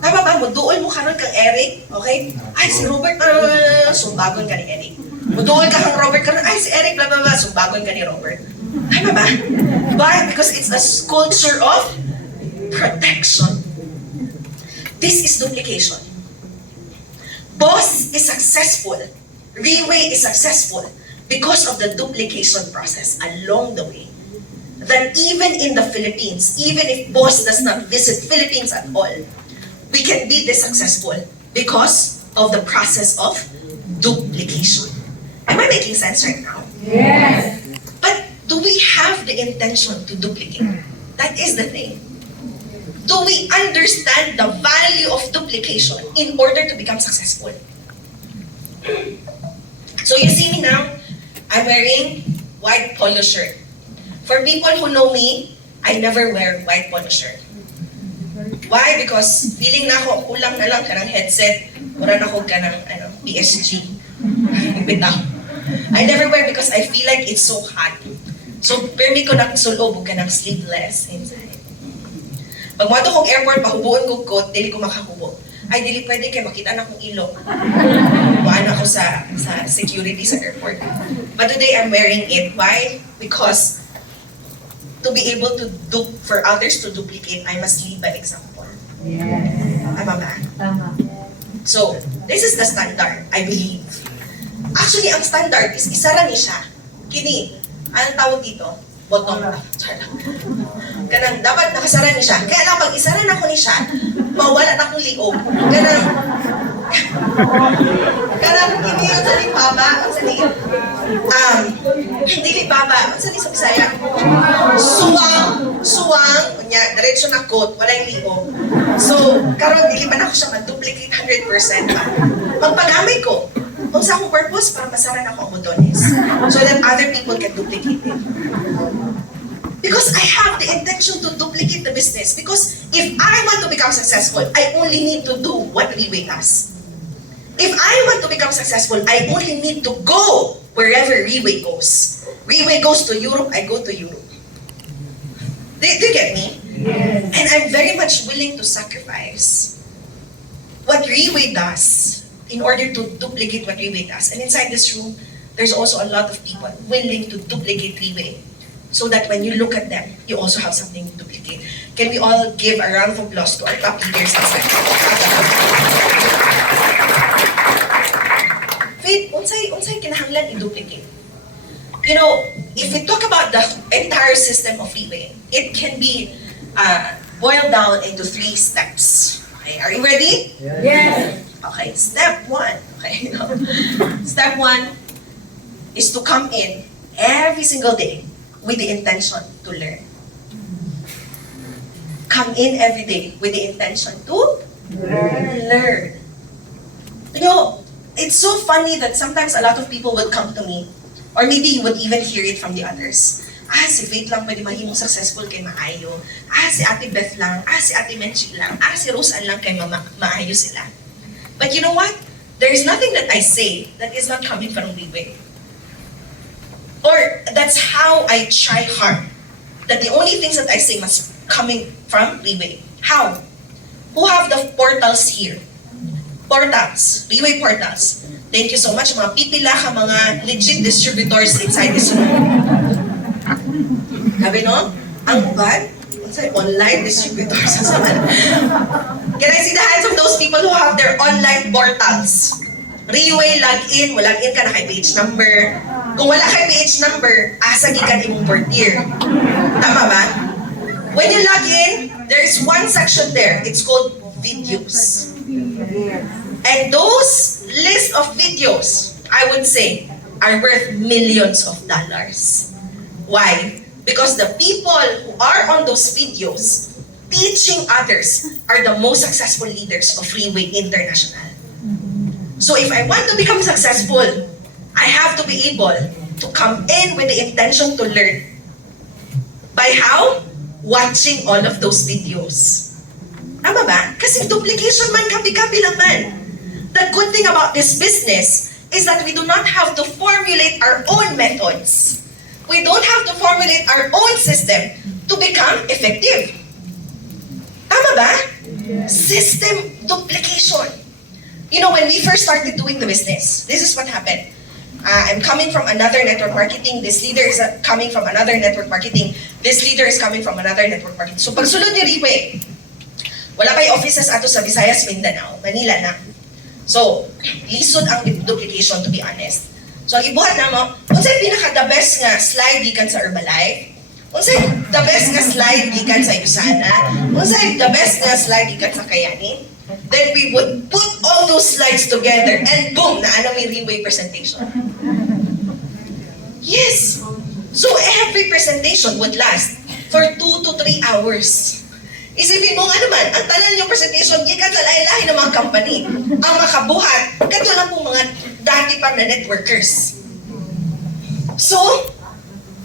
Tama ba? Muduol mo karon kang Eric, okay? Ay, si Robert, sumbagon ka ni Eric. Muduol ka kang Robert karon, ay, si Eric, blah, blah, blah, sumbagon ka ni Robert. Tama ba? Why? Because it's a culture of protection. This is duplication. Boss is successful. RIWAY is successful because of the duplication process along the way. That even in the Philippines, even if boss does not visit Philippines at all, we can be this successful because of the process of duplication. Am I making sense right now? Yes. But do we have the intention to duplicate? That is the thing. Do we understand the value of duplication in order to become successful? So you see me now, I'm wearing white polo shirt. For people who know me, I never wear white polo shirt. Why? Because feeling na ako, kulang na lang ka ng headset, wala na ako ka ng PSG. Bitaw. I never wear because I feel like it's so hot. So, permi ko na sulob ka ng sleeveless inside. Pag mo kong airport, pahubuon ko coat, dili ko makahubo. Ay, dili pwede kay makita na akong ilong. Buwan ako sa security sa airport. But today, I'm wearing it. Why? Because to be able to for others to duplicate, I must lead by example. Yes. Tama ba? Tama. So, this is the standard, I believe. Actually, ang standard is isara ni siya. Kini, anong tawag dito? Bottom. Kanang dapat nakasara ni siya. Kaya lang, pag isara na ko ni siya, mawala na akong liog. Kanang kini, ang saling baba, ang saling, dili baba, ang saling sa Bisaya. Suwang, kunya, diretso na coat, wala yung liog. So, karon dili pa na ako siya mag-duplicate 100% pa. Magpagamay ko. Kung sa akong purpose, para masara na ako ang botones. So that other people can duplicate it. Because I have the intention to duplicate the business. Because if I want to become successful, I only need to do what RIWAY does. If I want to become successful, I only need to go wherever RIWAY goes. RIWAY goes to Europe, I go to Europe. Do you get me? Yes. And I'm very much willing to sacrifice what RIWAY does in order to duplicate what RIWAY does. And inside this room, there's also a lot of people willing to duplicate RIWAY so that when you look at them, you also have something to duplicate. Can we all give a round of applause to our top leaders inside? Faith, unsay kinahanglan i-duplicate? You know, if we talk about the entire system of RIWAY, it can be boiled down into 3 steps. Okay, are you ready? Yes. Okay, step one. Okay, step one is to come in every single day with the intention to learn. Come in every day with the intention to learn. You know, it's so funny that sometimes a lot of people would come to me, or maybe you would even hear it from the others. Si Faith lang pwede mahimong successful kay maayo. Si Ate Beth lang. Si Ate Menchie lang. Si Rose Ann lang kay maayo sila. But you know what? There is nothing that I say that is not coming from RIWAY. Or that's how I try hard. That the only things that I say must coming from RIWAY. How? Who have the portals here? Portals. RIWAY portals. Thank you so much. Mga pipila ka, mga legit distributors inside this room. Sabi no? Ang bad? Online distributors. Can I see the hands of those people who have their online portals? RIWAY, login. Login ka na kay page number. Kung wala kay page number, asa gikan imong fourth year. Tama ba? When you log in, there's one section there. It's called videos. And those list of videos, I would say, are worth millions of dollars. Why? Because the people who are on those videos teaching others are the most successful leaders of RIWAY International. So if I want to become successful, I have to be able to come in with the intention to learn. By how? Watching all of those videos. Tama ba? Kasi duplication man, kapi-kapi lang man. The good thing about this business is that we do not have to formulate our own methods. We don't have to formulate our own system to become effective. Tama ba? System duplication. You know, when we first started doing the business, this is what happened. I'm coming from another network marketing. This leader is coming from another network marketing. This leader is coming from another network marketing. So pagsulod ni RIWAY, wala pa'y offices ato sa Visayas, Mindanao, Manila na. So, lisod ang duplication, to be honest. So, ang ibuhat na mo, unsay pinaka-the best nga slide gikan sa Herbalife? Unsay the best nga slide gikan sa Yusana? Unsay the best nga slide gikan sa Kayani? Then we would put all those slides together and boom, naano may RIWAY presentation. Yes! So, every presentation would last for 2 to 3 hours. Isipin mo nga naman, ang tanan yung presentation, gikan sa lahi-lahi ng mga company. Ang makabuhat, kato lang po mga dati pa na networkers. So,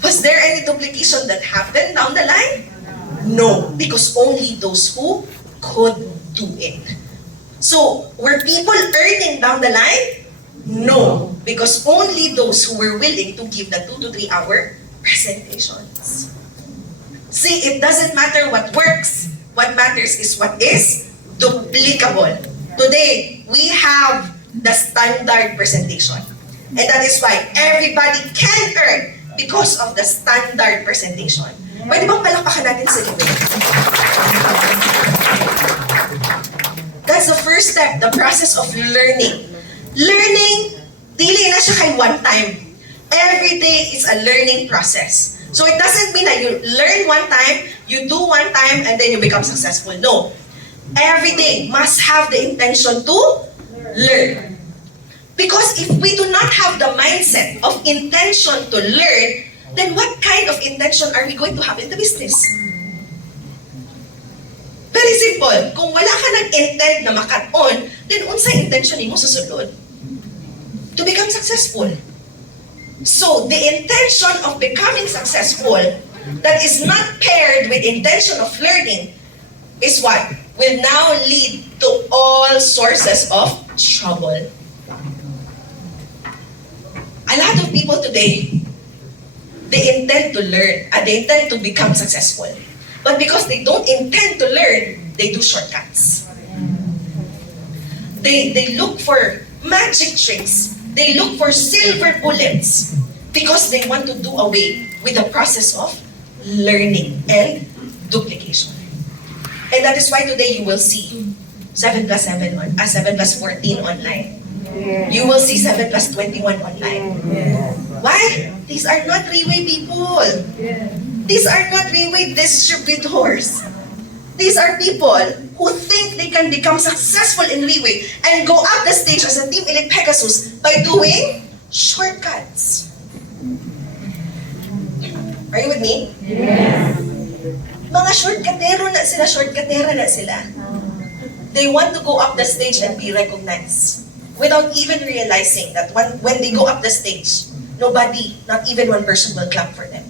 was there any duplication that happened down the line? No, because only those who could do it. So, were people earning down the line? No, because only those who were willing to give the 2 to 3 hour presentations. See, it doesn't matter what works. What matters is what is duplicable. Today, we have the standard presentation. And that is why everybody can earn because of the standard presentation. Pwede bang palakpakan natin sa RIWAY? That's the first step, the process of learning. Learning, dili na siya kay one time. Every day is a learning process. So it doesn't mean that you learn one time, you do one time, and then you become successful. No. Every day must have the intention to learn. Because if we do not have the mindset of intention to learn, then what kind of intention are we going to have in the business? Very simple. Kung wala ka nag-intend na makat-on, then unsay intention mo sa sulod? To become successful. So, the intention of becoming successful that is not paired with intention of learning is what will now lead to all sources of trouble. A lot of people today, they intend to learn and they intend to become successful. But because they don't intend to learn, they do shortcuts. They look for magic tricks. They look for silver bullets because they want to do away with the process of learning and duplication. And that is why today you will see 7 plus 7 7 plus 14 online. You will see 7 plus 21 online. Why? These are not RIWAY people. These are not RIWAY distributors. These are people who think they can become successful in RIWAY and go up the stage as a Team Elite Pegasus by doing shortcuts. Are you with me? Yes. Mga shortcutero na sila, shortcutera na sila. They want to go up the stage and be recognized without even realizing that when they go up the stage, nobody, not even one person will clap for them.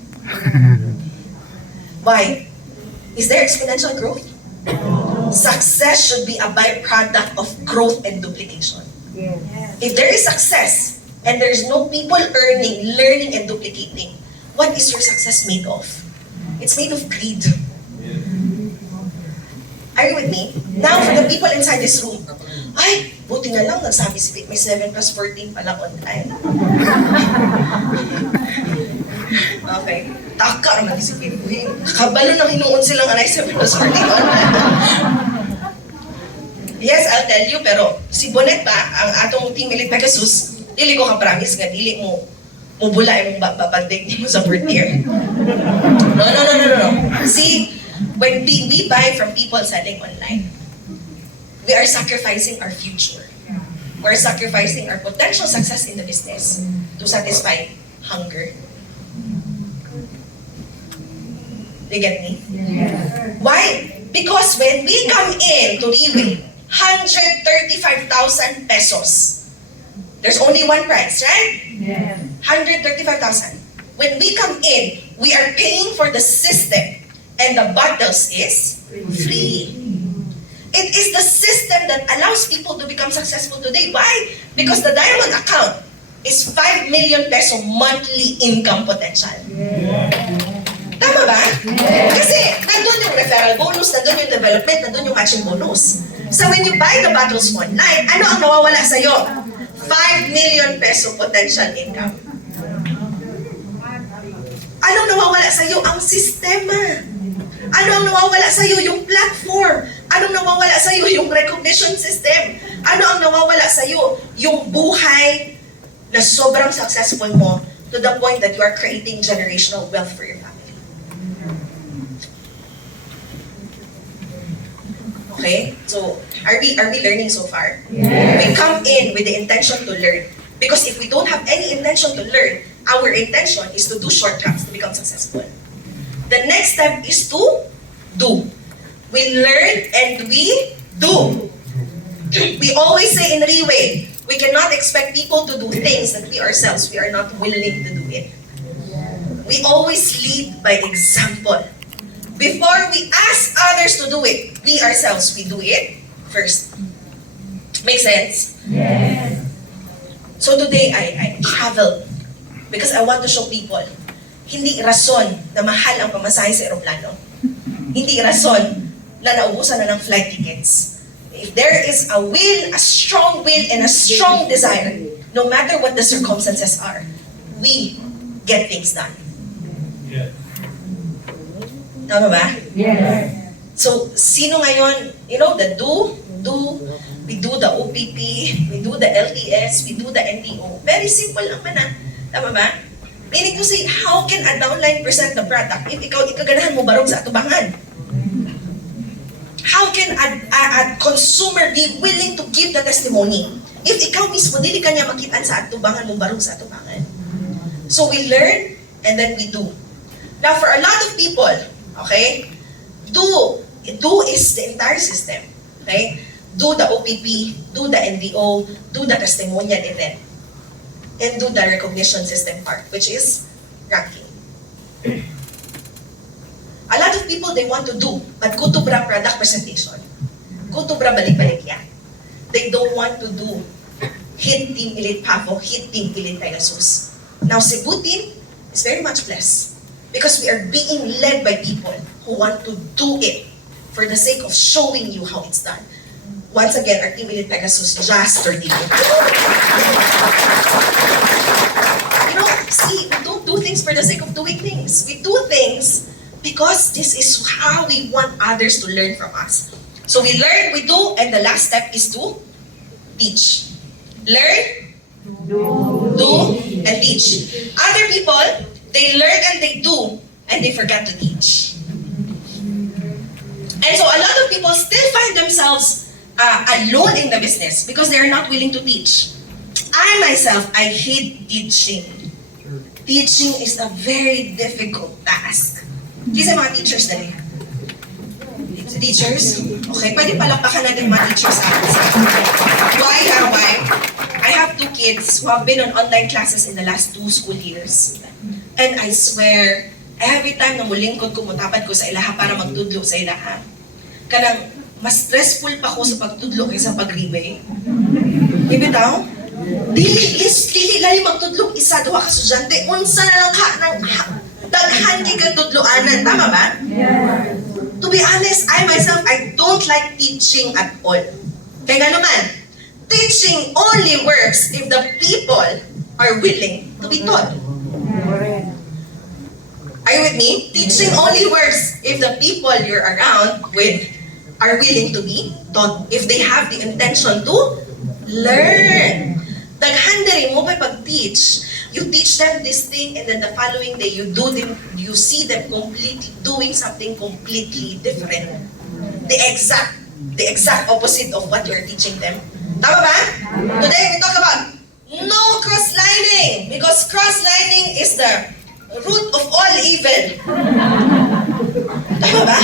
Why? Is there exponential growth? Success should be a byproduct of growth and duplication. If there is success and there is no people earning, learning, and duplicating, what is your success made of? It's made of greed. Are you with me? Now, for the people inside this room, ay, buti na lang nagsabi si Vic, may 7 plus 14 palang online. Okay. Taka naman si Vic. Nakabalo ng hinuon silang anay 7 plus 14 online. Yes, I'll tell you, pero si Bonet ba, ang atong Team Elite Pegasus, dili ko ka-promise nga, dili mo mubula yung babandig mo sa fourth year. No. See, when we buy from people selling online, we are sacrificing our future. We're sacrificing our potential success in the business to satisfy hunger. Do you get me? Yes. Why? Because when we come in to RIWAY, 135,000 pesos. There's only one price, right? Yes. 135,000. When we come in, we are paying for the system and the bottles is free. It is the system that allows people to become successful today. Why? Because the diamond account is 5 million peso monthly income potential. Tama ba? Kasi nandun yung referral bonus, nandun yung development, nandun yung matching bonus. So when you buy the bottles online, ano ang nawawala sa'yo? 5 million peso potential income. Anong nawawala sa'yo? Ang sistema. Ano ang nawawala sa'yo? Yung platform. Anong nawawala sa'yo? Yung recognition system. Ano ang nawawala sa'yo? Yung buhay na sobrang successful mo to the point that you are creating generational wealth for your family. Okay? So, are we learning so far? Yes. We come in with the intention to learn. Because if we don't have any intention to learn, our intention is to do shortcuts to become successful. The next step is to do. We learn and we do. We always say in RIWAY, we cannot expect people to do things that we ourselves, we are not willing to do it. We always lead by example. Before we ask others to do it, we ourselves, we do it first. Make sense? Yes. So today, I traveled because I want to show people, hindi rason na mahal ang pamasahe sa eroplano. Hindi rason na naubusan na ng flight tickets. If there is a will, a strong will, and a strong desire, no matter what the circumstances are, we get things done. Yeah. Tama ba? Yes. So, sino ngayon, the we do the OPP, we do the LTS, we do the NDO. Very simple lang man Tama ba? Meaning to say, how can a downline present the product if ikaw ikaganahan mo barog sa atubangan? How can a consumer be willing to give the testimony if ikaw mismo dili kanya makitaan sa atubangan mo barog sa atubangan? So we learn and then we do. Now for a lot of people, okay, do is the entire system. Okay? Do the OPP, do the NDO, do the testimonial event, and do the recognition system part, which is ranking. A lot of people, they want to do, but go to bra product presentation. Go to bra balik-balik yan. They don't want to do hit Team Elite Papo, hit Team Elite Pegasus. Now, Cebu team is very much blessed because we are being led by people who want to do it for the sake of showing you how it's done. Once again, our Team Elite Pegasus just 30 minutes. See, we don't do things for the sake of doing things. We do things because this is how we want others to learn from us. So we learn, we do, and the last step is to teach. Learn, do, and teach. Other people, they learn and they do, and they forget to teach. And so a lot of people still find themselves alone in the business because they are not willing to teach. I myself, I hate teaching. Teaching is a very difficult task. Kasi mga teachers na rin. Teachers? Okay, pwede palakpakan natin mga teachers sa akin. Why? I have 2 kids who have been on online classes in the last 2 school years. And I swear, every time na mulingkod ko, mutapad ko sa ilaha para magtudlo sa ilaha, kanang mas stressful pa ko sa pagtudlo kaysa pag-RIWAY. Ibitaw? Dili lali magtudlo isa, 2 ka estudyante, unsa na lang ka ng daghan ka tudloanan, tama ba? To be honest, I myself, I don't like teaching at all. Kaya nga naman, teaching only works if the people are willing to be taught. Are you with me? Teaching only works if the people you're around with are willing to be taught. If they have the intention to learn. Daghan diri mo pag-teach. You teach them this thing and then the following day you see them completely doing something completely different. The exact opposite of what you're teaching them. Tama ba? Today we talk about no cross-lining because cross-lining is the root of all evil. Tama ba?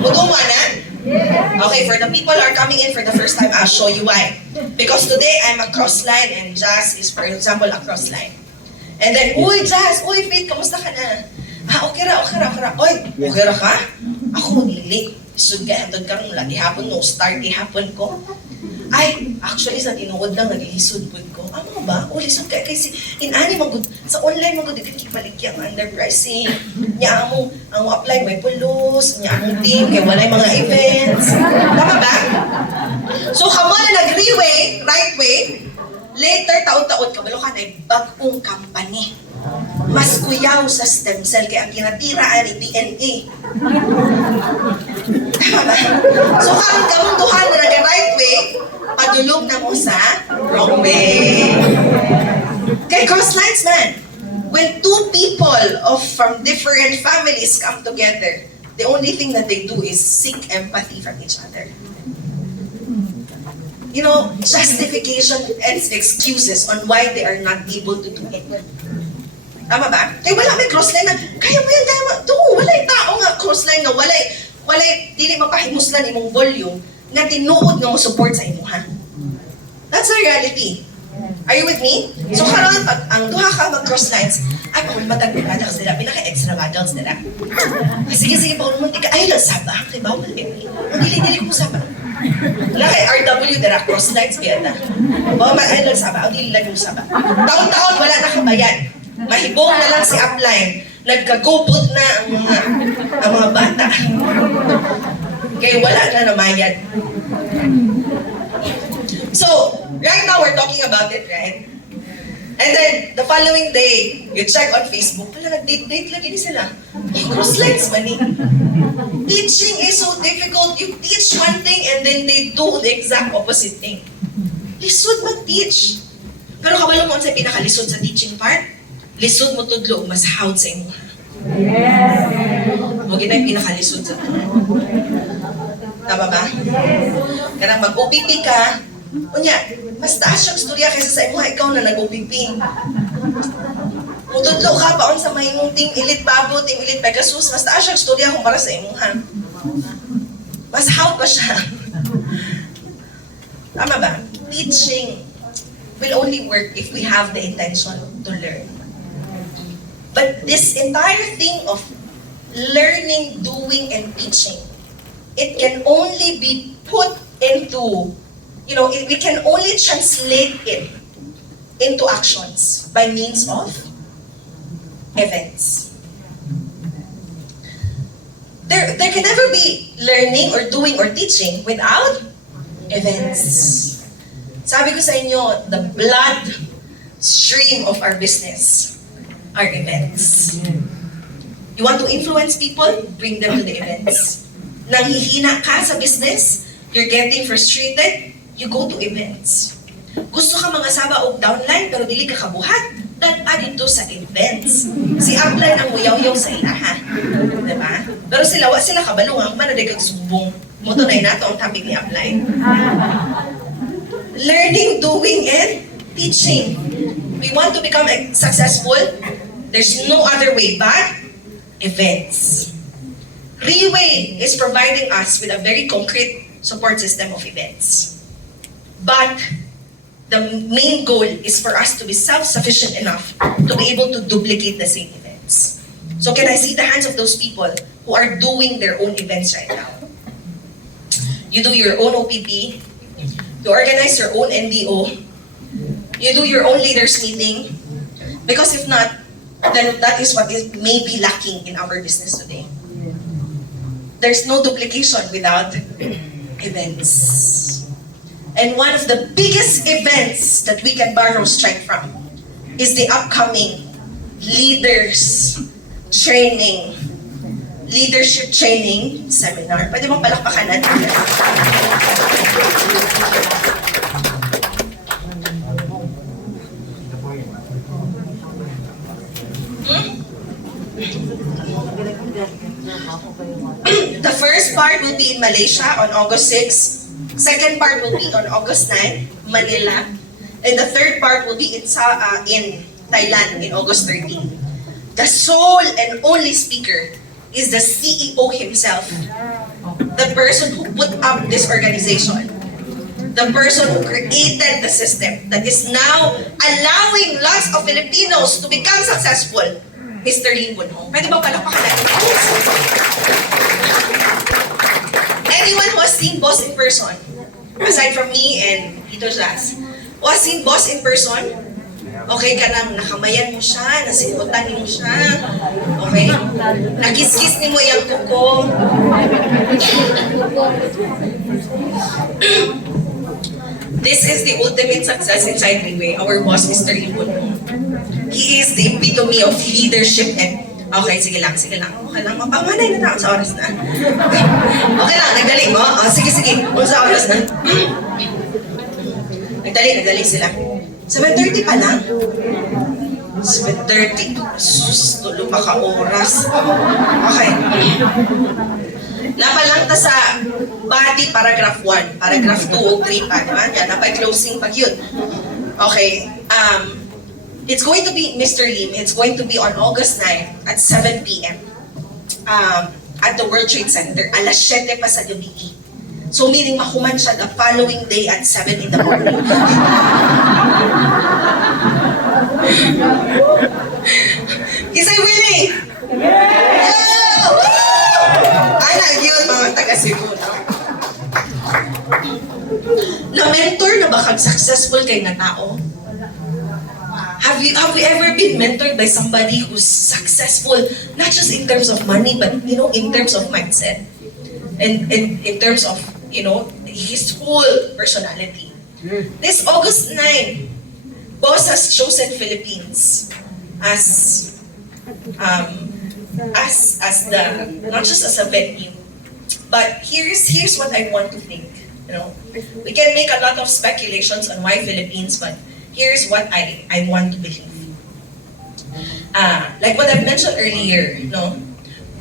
Muduwa na? Okay, for the people who are coming in for the first time, I'll show you why. Because today I'm a cross-line and Jazz is, for example, a cross-line. And then, uy, Jazz, uy, Faith, kamusta ka na? Okay ra. Oy, okay ra ka? Ako maglili. Isod ka, hantod ka rin lagi hapon, no start hapon ko. Ay, actually, sa tinuod lang, nag-ilisod po ko. Ano ba? O, lisod ka. Kasi, inani, sa online, magod, ikikipalikyang underpricing. Nya ang apply, may pulos. Nya ang team, kaya walay mga events. Tama ba? So, kamo na nag-RIWAY, right way, later, taon-taon, kabalo ka na bagong company. Mas kuyaw sa stem cell kaya ang kinatiraan ni DNA. Tama ba? So, kung kamunduhan na nag-right way, padulog na mo sa wrong way. Kaya cross-lines man. When 2 people from different families come together, the only thing that they do is seek empathy from each other. You know, justification and excuses on why they are not able to do it. Tama ba? Kaya wala may crossline na, kaya mo yan, kaya mo, walay tao nga crossline na walay, dili mapahimuslan imong volume nga tinuod nga mo support sa imuha. That's the reality. Are you with me? So karon pag ang duha ka mag-crosslines, ay kung matag-matag sila, pinaka-extravagance nila. Sige, pa kung munti ka, ay, lasaba, kay bawal eh. Dili ko saba. Wala kay RW, dira cross-lines kaya na. Bawa ay, lasaba, o dili lang yung saba. Taon-taon, wala na kabayan. Mahibong na lang si upline. Nagkagubot na ang mga bata. Kaya wala na namayad. So, right now we're talking about it, right? And then, the following day, you check on Facebook, wala, nag-date lagi ni sila. Cross-lines man eh. Teaching is so difficult. You teach one thing and then they do the exact opposite thing. Lisod mag-teach. Pero kabalo mo sa pinakalisod sa teaching part, lisod mo tudlo mas hawd sa imo. Huwag na yung pinakalisod sa ito. Tama ba? Karang mag-OPP ka, unya, mas taas yung storya kaysa sa imo, ikaw na nag-OPP. Mutudlo ka paon sa mahimong team elite babo, team elite Pegasus, mas taas yung storya kumpara sa imo, ha? Mas hawd pa siya. Tama ba? Teaching will only work if we have the intention to learn. But this entire thing of learning, doing, and teaching, it can only be put into, we can only translate it into actions by means of events. There can never be learning or doing or teaching without events. Sabi ko sa inyo, the blood stream of our business are events. You want to influence people? Bring them to the events. Nanghihina ka sa business? You're getting frustrated? You go to events. Gusto ka mga saba og downline pero dili ka kabuhat? that added to sa events. Si Upline ang uyaw-yaw sa ilaha. Diba? Pero sila, wa sila kabalungan, manaday kag subong. Moto na nato ang topic ni Upline. Learning, doing, and teaching. We want to become successful. There's no other way but events. RIWAY is providing us with a very concrete support system of events. But the main goal is for us to be self-sufficient enough to be able to duplicate the same events. So can I see the hands of those people who are doing their own events right now? You do your own OPP, you organize your own NDO, you do your own leaders meeting, because if not, then that is what is maybe lacking in our business today. There's no duplication without events. And one of the biggest events that we can borrow strength from is the upcoming leadership training seminar. Pwede mong palakpakan natin. The first part will be in Malaysia on August 6. Second part will be on August 9, Manila. And the third part will be in Thailand in August 13. The sole and only speaker is the CEO himself. The person who put up this organization. The person who created the system that is now allowing lots of Filipinos to become successful. Mr. Lim Bunho. Pwede ba palakpakan natin? Anyone who has seen Boss in person, aside from me and Tito Jazz, who has seen Boss in person, okay ka na, nakamayan mo siya, nasimutan mo siya, okay? Nakis-kiss ni mo yung kuko. This is the ultimate success inside RIWAY. Our boss, Mr. Lim Bunho. He is the epitome of leadership and... Okay, sige lang. Okay lang, mapamanay na sa oras na. Okay lang, nagdali mo. Oh, sige. Kung sa oras na. Nagdali sila. 7:30 pa lang. 7:30. Sus, tulo pa ka oras. Okay. Napa lang ta sa body paragraph 1, paragraph 2 o 3 pa, di ba? Yan, napay closing pag yun. Okay. It's going to be, Mr. Lim, it's going to be on August 9 at 7 p.m. At the World Trade Center, alas 7 pa sa gabi. So meaning mahuman siya the following day at 7 in the morning. Isay willing? Yeah! Ana yun mga taga-Cebu, no? Na-mentor na ba kag successful kay nga tao? Have we ever been mentored by somebody who's successful, not just in terms of money, but in terms of mindset, and in terms of his whole personality? This August 9, Boss has chosen Philippines as the not just as a venue, but here's what I want to think. We can make a lot of speculations on why Philippines, but here's what I want to believe. Like what I mentioned earlier,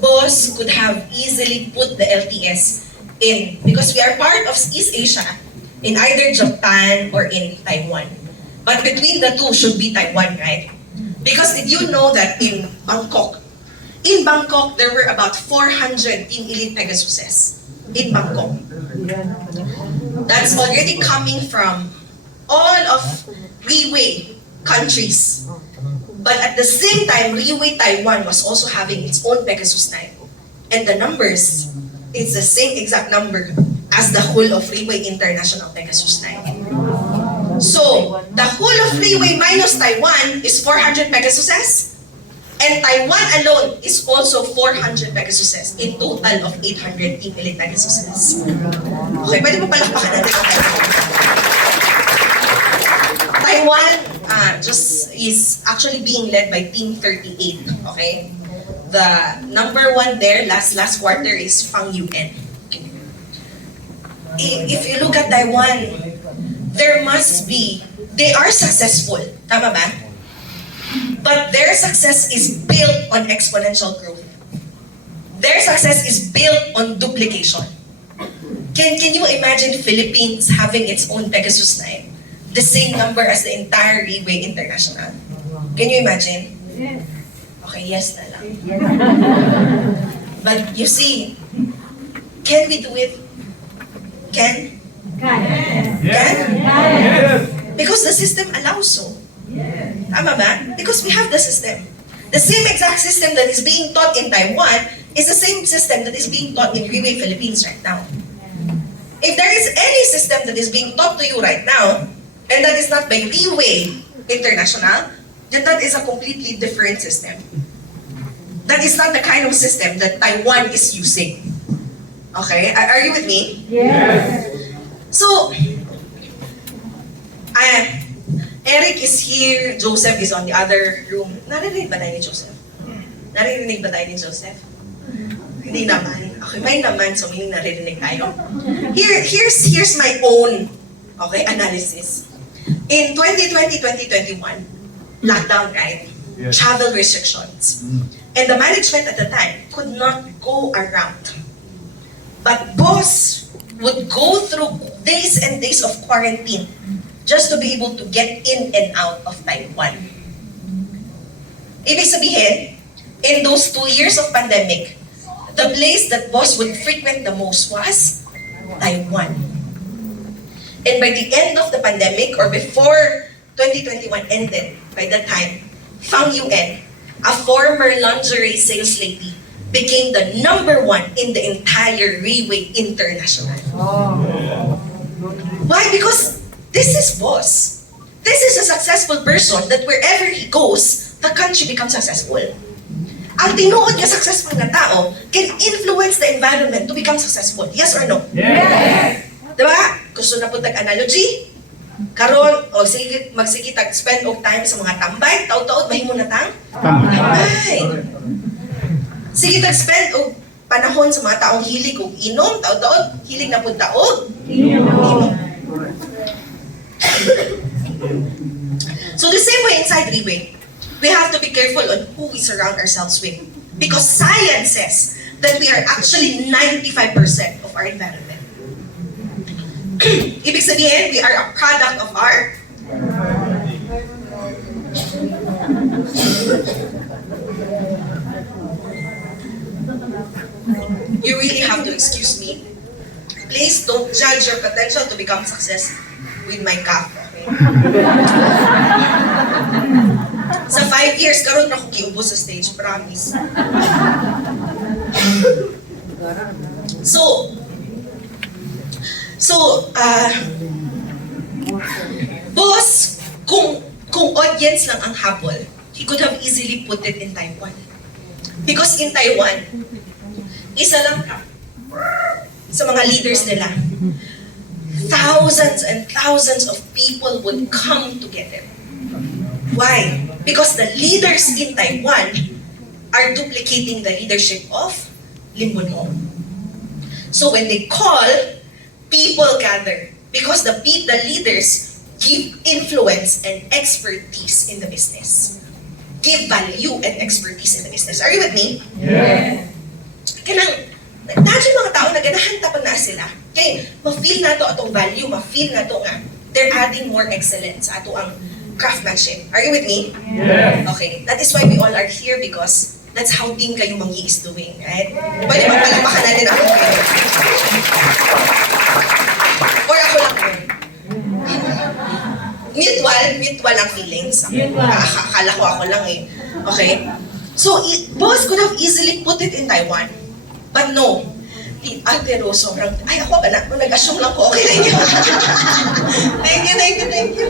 Boss could have easily put the LTS in, because we are part of East Asia, in either Japan or in Taiwan. But between the two should be Taiwan, right? Because did you know that in Bangkok, there were about 400 Team Elite Pegasuses in Bangkok. That's already coming from all of RIWAY countries. But at the same time, RIWAY Taiwan was also having its own Pegasus time. And the numbers, it's the same exact number as the whole of RIWAY International Pegasus time. So, the whole of RIWAY minus Taiwan is 400 Pegasuses. And Taiwan alone is also 400 Pegasuses. In total of 800 Team Elite Pegasuses. Okay, pwede mo palakpakan natin ang Taiwan just is actually being led by Team 38, okay? The number 1 there, last quarter, is Fang Yuen. If you look at Taiwan, they are successful. Tama ba? But their success is built on exponential growth. Their success is built on duplication. Can you imagine Philippines having its own Pegasus 9? The same number as the entire RIWAY International. Can you imagine? Yes. Okay, yes na lang. But you see, can we do it? Can? Yes. Can? Yes. Because the system allows so. Tama ba? Because we have the system. The same exact system that is being taught in Taiwan is the same system that is being taught in RIWAY Philippines right now. If there is any system that is being taught to you right now, and that is not by RIWAY International, then that is a completely different system. That is not the kind of system that Taiwan is using. Okay? Are you with me? Yes. So, Eric is here, Joseph is on the other room. Narinig ba tayo ni Joseph? Narinig ba tayo ni Joseph? Hindi naman. Okay, may naman, so meaning naririnig tayo. Here's my own analysis. In 2020-2021, lockdown, right? Yes. Travel restrictions. And the management at the time could not go around. But boss would go through days and days of quarantine just to be able to get in and out of Taiwan. Ibig sabihin, in those 2 years of pandemic, the place that boss would frequent the most was Taiwan. And by the end of the pandemic, or before 2021 ended, by that time, Fang Yuen, a former lingerie sales lady, became the #1 in the entire RIWAY International. Why? Because this is boss. This is a successful person that wherever he goes, the country becomes successful. Ang tinuod niya successful na tao can influence the environment to become successful. Yes or no? Yes. Diba? Gusto na po tag-analogy? Karon, o sige, magsige tag-spend og time sa mga tambay, taod-taod, mahimo na tang? Tambay. Sige tag-spend og panahon sa mga taong hilig og inom, taod-taod, hilig na po taog. Inom. So the same way inside RIWAY, we have to be careful on who we surround ourselves with. Because science says that we are actually 95% of our environment. Ibig sabihin, we are a product of our You really have to excuse me. Please don't judge your potential to become success with my cough. Okay? Sa 5 years, karon na ko giubos sa stage, promise. Boss, kung audience lang ang habol, he could have easily put it in Taiwan. Because in Taiwan, isa lang sa mga leaders nila, thousands and thousands of people would come together. Why? Because the leaders in Taiwan are duplicating the leadership of Limbunho. So when they call, people gather because the leaders give influence and expertise in the business. Give value and expertise in the business. Are you with me? Yes. Kanang, nagdadyo mga tao na ganahan tapan na sila. Okay, ma-feel na to atong value, ma-feel na to nga they're adding more excellence ato ang craftsmanship. Are you with me? Yes. Okay, that is why we all are here because that's how Team Kayo Mangyi is doing, right? Pwede magpalakpakan natin ako kayo. Or ako lang yun. Mutual ang feelings. Mutual. Akala ko ako lang eh. Okay? So, boss could have easily put it in Taiwan. But no. Ate Rose, sobrang, ay ako ba na? Nag-assume lang ko, okay na yun. Thank you.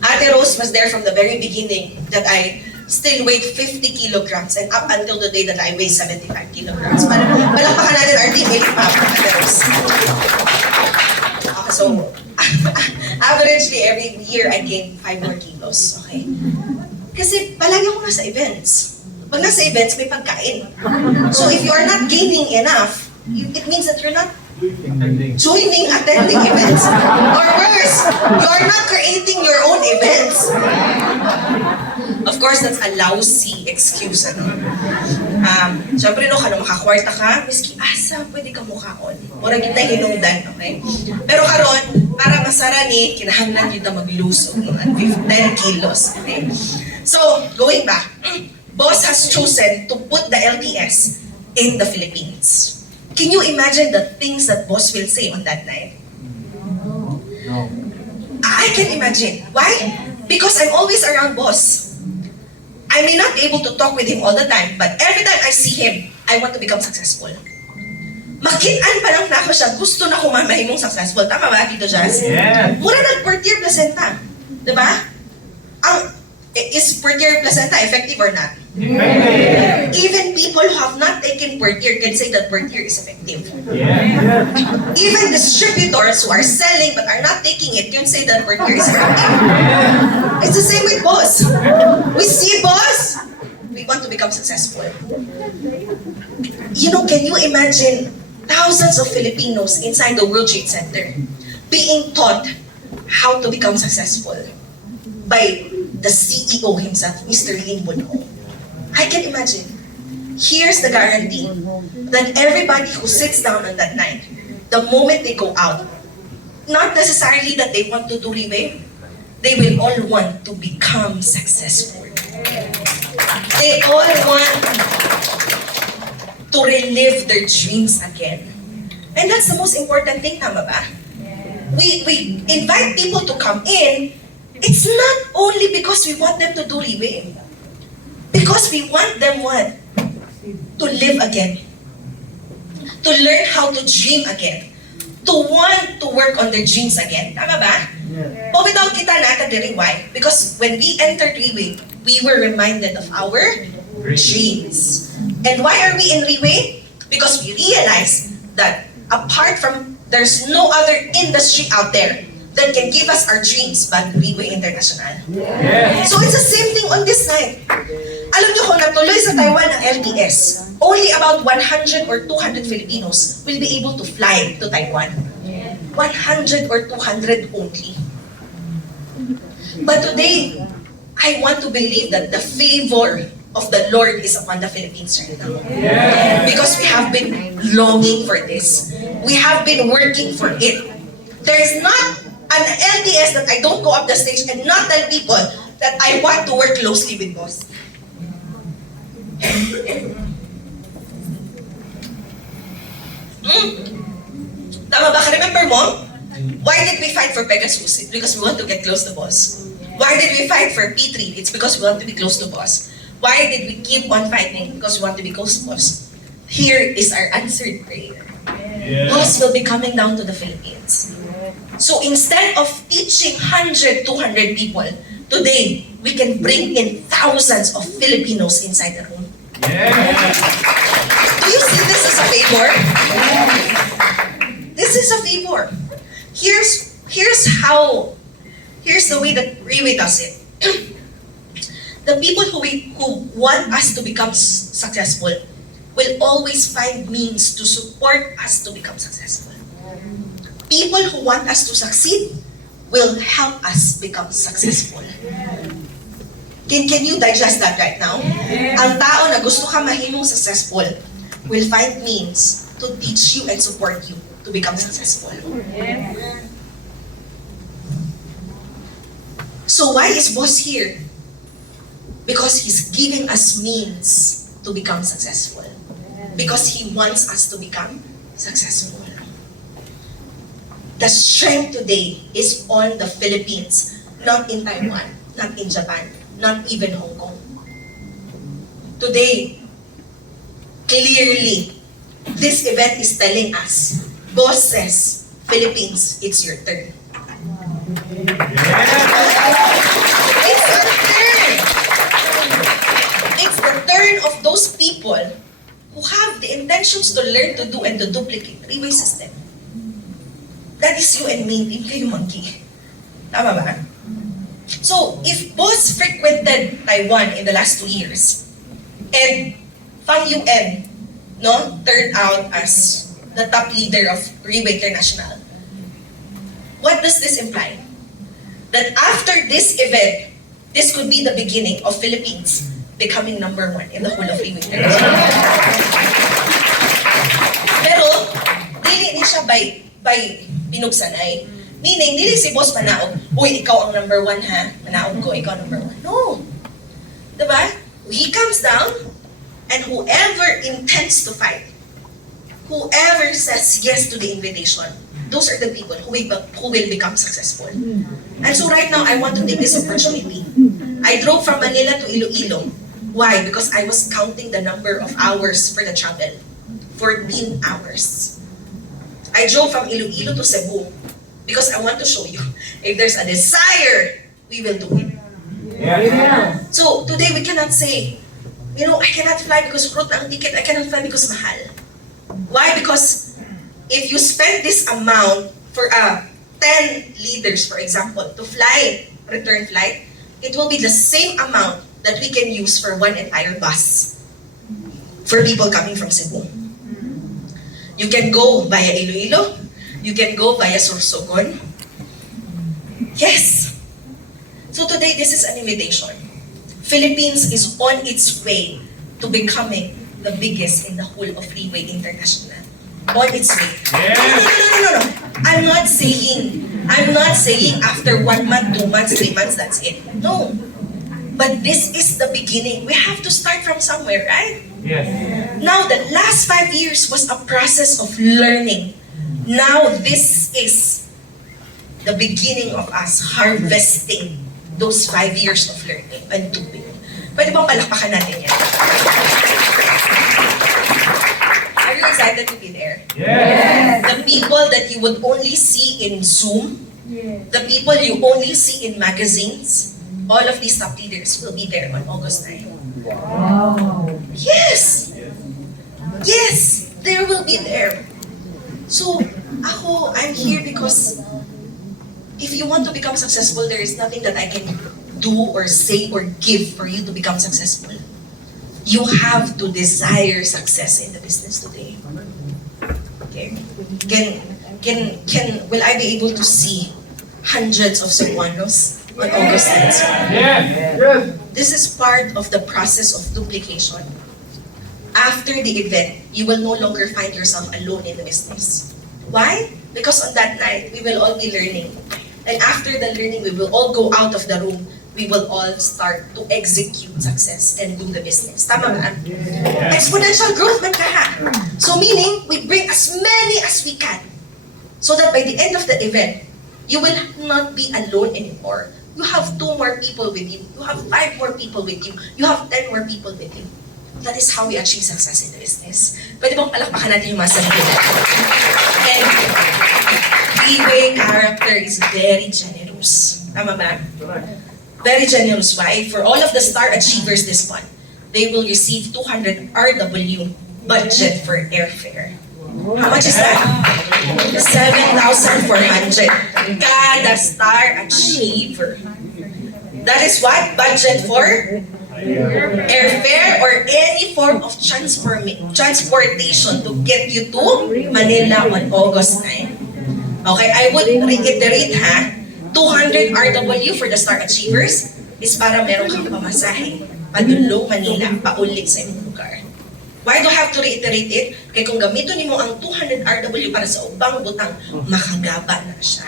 Ate Rose was there from the very beginning that I still weighed 50 kilograms and up until the day that I weigh 75 kilograms. Palakpakan natin our team elite map, Ate Rose. Okay, so, averagely every year I gain 5 more kilos, okay? Kasi palagi ako nasa events. Pag nasa events, may pagkain. So if you are not gaining enough, it means that you're not Joining attending events. Or worse, you're not creating your own events. Of course, that's a lousy excuse, ano? Siyempre, no, kano makakwarta ka, miski asa, pwede ka mukhaon. Mura kita hinungdan, okay? Pero karon, para masara ni, kinahanglan yun na mag-lose of mga 10 kilos, okay? So, going back, boss has chosen to put the LTS in the Philippines. Can you imagine the things that boss will say on that night? No. I can imagine. Why? Because I'm always around boss. I may not be able to talk with him all the time, but every time I see him, I want to become successful. Makitaan pa lang na ako siya, gusto na kumamahimong successful. Tama ba, Tito Jazz? Yes. Mura nag-fourth year placenta. Diba? Is fourth year placenta effective or not? Effective. Even people who have not taken fourth year can say that fourth year is effective. Yes. Even distributors who are selling but are not taking it can say that fourth year is effective. It's the same with boss. We see boss, we want to become successful. You know, can you imagine thousands of Filipinos inside the World Trade Center being taught how to become successful by the CEO himself, Mr. Lin Bunho? I can imagine. Here's the guarantee that everybody who sits down on that night, the moment they go out, not necessarily that they want to do RIWAY, they will all want to become successful. They all want to relive their dreams again. And that's the most important thing, tama ba? We invite people to come in. It's not only because we want them to do RIWAY. Because we want them what? To live again. To learn how to dream again. To want to work on their dreams again. Tama ba? Yes. Pumitaw kita natin diri, why? Because when we entered RIWAY, we were reminded of our dreams. And why are we in RIWAY? Because we realize that apart from, there's no other industry out there that can give us our dreams but RIWAY International. Yes. So it's the same thing on this night. Alam niyo kung natuloy sa Taiwan ang LTS, only about 100 or 200 Filipinos will be able to fly to Taiwan. 100 or 200 only. But today, I want to believe that the favor of the Lord is upon the Philippines right now. Yes. Because we have been longing for this. We have been working for it. There is not an LTS that I don't go up the stage and not tell people that I want to work closely with boss. Tama ba? Remember mo? Why did we fight for Pegasus? It's because we want to get close to boss. Why did we fight for P3? It's because we want to be close to boss. Why did we keep on fighting? Because we want to be close to boss. Here is our answered prayer. Boss will be coming down to the Philippines. So instead of teaching 100, 200 people, today, we can bring in thousands of Filipinos inside the room. Yes. Do you see this as a favor? This is a favor. Here's the way that RIWAY does it. The people who want us to become successful will always find means to support us to become successful. People who want us to succeed will help us become successful. Can you digest that right now? Ang tao na gusto ka mahimong successful will find means to teach you and support you to become successful. So why is boss here? Because he's giving us means to become successful. Because he wants us to become successful. The strength today is on the Philippines, not in Taiwan, not in Japan, not even Hong Kong. Today, clearly, this event is telling us, boss says, Philippines, it's your turn. It's your turn. It's the turn of those people who have the intentions to learn to do and to duplicate the RIWAY system. That is you and me, hindi kayo monkey. Tama ba? So, if boss frequented Taiwan in the last 2 years, and Fang UN, no, turned out as the top leader of RIWAY International. What does this imply? That after this event, this could be the beginning of Philippines becoming number 1 in the whole of RIWAY International. Pero, dili ni siya by pinugsanay. Meaning, dili si boss manaog, uy, ikaw ang number 1 ha, manaog ko, ikaw number 1. No. Diba? He comes down, and whoever intends to fight, whoever says yes to the invitation, those are the people who will become successful. And so right now, I want to take this opportunity. I drove from Manila to Iloilo. Why? Because I was counting the number of hours for the travel. 14 hours. I drove from Iloilo to Cebu because I want to show you, if there's a desire, we will do it. Yeah. So today we cannot say, I cannot fly because kurot na ang ticket, I cannot fly because mahal. Why? Because if you spend this amount for 10 leaders, for example, to fly, return flight, it will be the same amount that we can use for one entire bus for people coming from Cebu. You can go via Iloilo, you can go via Sorsogon. Yes. So today, this is an invitation. Philippines is on its way to becoming the biggest in the whole of RIWAY International. On its way. No. I'm not saying after 1 month, 2 months, 3 months, that's it. No. But this is the beginning. We have to start from somewhere, right? Yes. Now, the last 5 years was a process of learning. Now, this is the beginning of us harvesting those 5 years of learning and doing. Pwede bang palakpakan natin yan? Are you excited to be there? Yes. The people that you would only see in Zoom, the people you only see in magazines, all of these top leaders will be there on August 9. Wow. Yes! Yes! They will be there. So, I'm here because if you want to become successful, there is nothing that I can do or say or give for you to become successful. You have to desire success in the business today. Okay? Will I be able to see hundreds of Cebuanos on August 9th? Yes. This is part of the process of duplication. After the event, you will no longer find yourself alone in the business. Why? Because on that night, we will all be learning. And after the learning, we will all go out of the room. We will all start to execute success and do the business. Tama ba? Exponential growth man ka ha. So meaning, we bring as many as we can. So that by the end of the event, you will not be alone anymore. You have 2 more people with you. You have 5 more people with you. You have 10 more people with you. That is how we achieve success in the business. Pwede bang palakpakan natin yung mga sarili natin? And RIWAY character is very generous. Tama ba? Very generous. Why? For all of the star achievers this month, they will receive 200 RW budget for airfare. How much is that? 7,400. Kada star achiever. That is what? Budget for airfare or any form of transportation to get you to Manila on August 9. Okay, I would reiterate ha, 200 RW for the star achievers is para meron kang pamasahe padulong Manila, paulit sa imong lugar. Why do I have to reiterate it? Kaya kung gamiton nimo ang 200 RW para sa ubang butang, makagaba na siya.